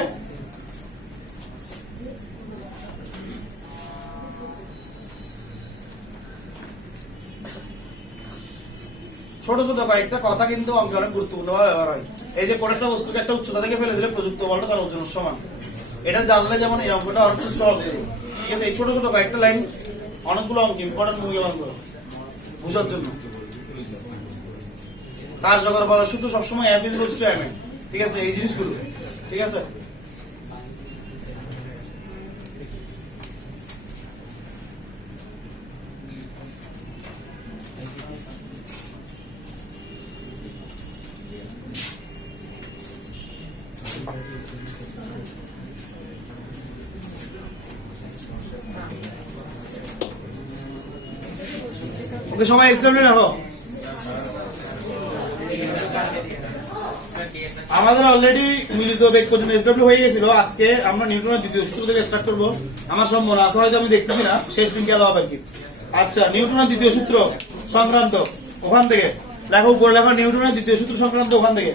ছোট ছোট কয়েকটা কথা কিন্তু অঙ্কে অনেক গুরুত্বপূর্ণ ভাবে ব্যবহার হয়। এই যে কোন একটা বস্তুকে একটা উচ্চতা থেকে ফেলে দিলে প্রযুক্ত বলটা তার ওজনের সমান, এটা জানলে যেমন এই অঙ্কটা অনেক সহজ হবে। ঠিক আছে, এই ছোট ছোট কয়েকটা লাইন অনেকগুলো অঙ্ক ইম্পর্টেন্ট মূল্যবান করে বুঝার জন্য। কার্যকর বলা শুধু সবসময় অ্যাপ ইজ ইকুয়ালস টু এম। ঠিক আছে, এই জিনিসগুলো ঠিক আছে। ওকে, সবাই এসডব্লিউ রাখো। আমাদের অলরেডি মিলিত বেগ পর্যন্ত এসডব্লিউ হয়ে গেছিল। আজকে আমরা নিউটনের দ্বিতীয় সূত্র থেকে স্টার্ট করব। আমার সম্ভাবনা আছে, হয়তো আমি দেখতেছি না, শেষ দিন গেল হবে কি। আচ্ছা, নিউটনের দ্বিতীয় সূত্র সংক্রান্ত ওখান থেকে লেখো, উপরে লেখো নিউটনের দ্বিতীয় সূত্র সংক্রান্ত ওখান থেকে,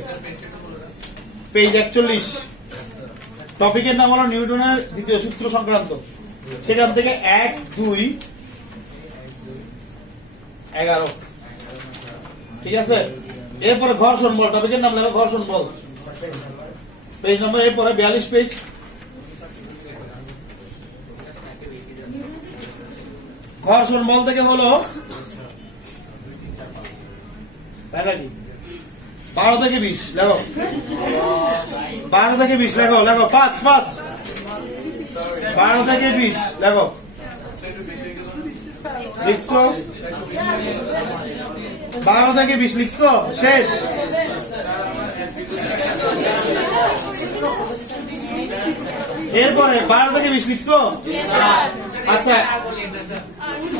পেজ 41। টপিকের নাম হলো নিউটনের দ্বিতীয় সূত্র সংক্রান্ত। সেখান থেকে 1, 2, 11। ঠিক আছে, এরপরে ঘর্ষণ বল, টপিকের নাম লেখো ঘর্ষণ বল, পেজ নম্বর এরপরে 42 পেজ। ঘর্ষণ বল থেকে হলো তাই নাকি 12 থেকে 20 লেখো 12 থেকে 20 লেখো লেখো ফাস্ট ফাস্ট 12 থেকে 20 লেখো লিখছো 12 থেকে 20 লিখছো শেষ এরপরে 12 থেকে 20 লিখছো আচ্ছা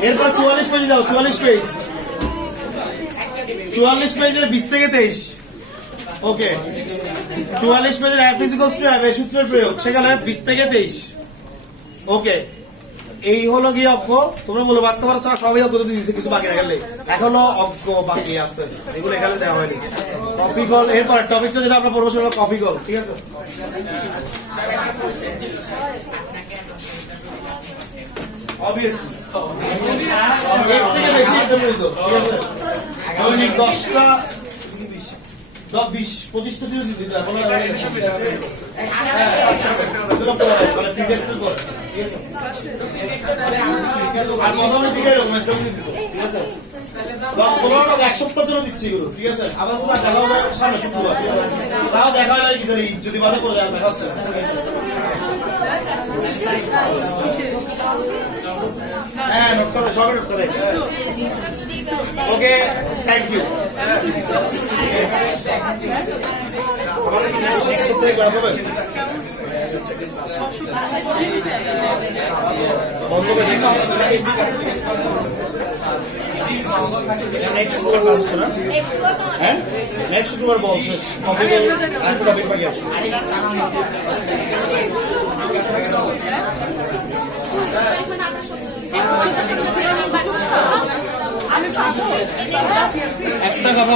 এরপর 44 পেজে যাও 44 পেজ 44 পেজে 20 থেকে 23 ওকে 44 পেজের f = f এই সূত্রের প্রয়োগ সেখানে 20 থেকে 23 ওকে এই হলো গিয়ে অঙ্ক তোমরা বলে বাড়তে পারো স্যার সবই অঙ্ক দিয়ে দিয়েছে কিছু বাকি রাখলে এখনো অঙ্ক বাকি আছে এগুলো এখানে দেওয়া হয়নি কপি কল এরপর টপিকটা যেটা আমরা পড়বো সেটা কপি কল ঠিক আছে অবভিয়াসলি এর থেকে বেশি এটা বলতো ঠিক আছে দৈনিক 10টা 20-25টা সিরিজ দিতে এখন মানে প্রিভিয়াস টু করে ঠিক আছে আর মনে দিকে এরকম মেসেজ দিতে ঠিক আছে 10-15 টাকা এক সপ্তাহের জন্য দিচ্ছি এগুলো ঠিক আছে আবার সেটা দেখা হবে সামনে শুক্রবার তাও দেখা হয় কি জানি যদি বাধা পড়ে যায় দেখা হচ্ছে হ্যাঁ নোট করে সবাই নোট করে ওকে থ্যাংক ইউ আমাদের কি নেক্সট সপ্তাহে ক্লাস হবে বন্ধ করে দিন নেক্সট শুক্রবার ক্লাস হচ্ছে না হ্যাঁ নেক্সট শুক্রবার বল শেষ কপি আর টপিক বাকি আছে আমি একটা কথা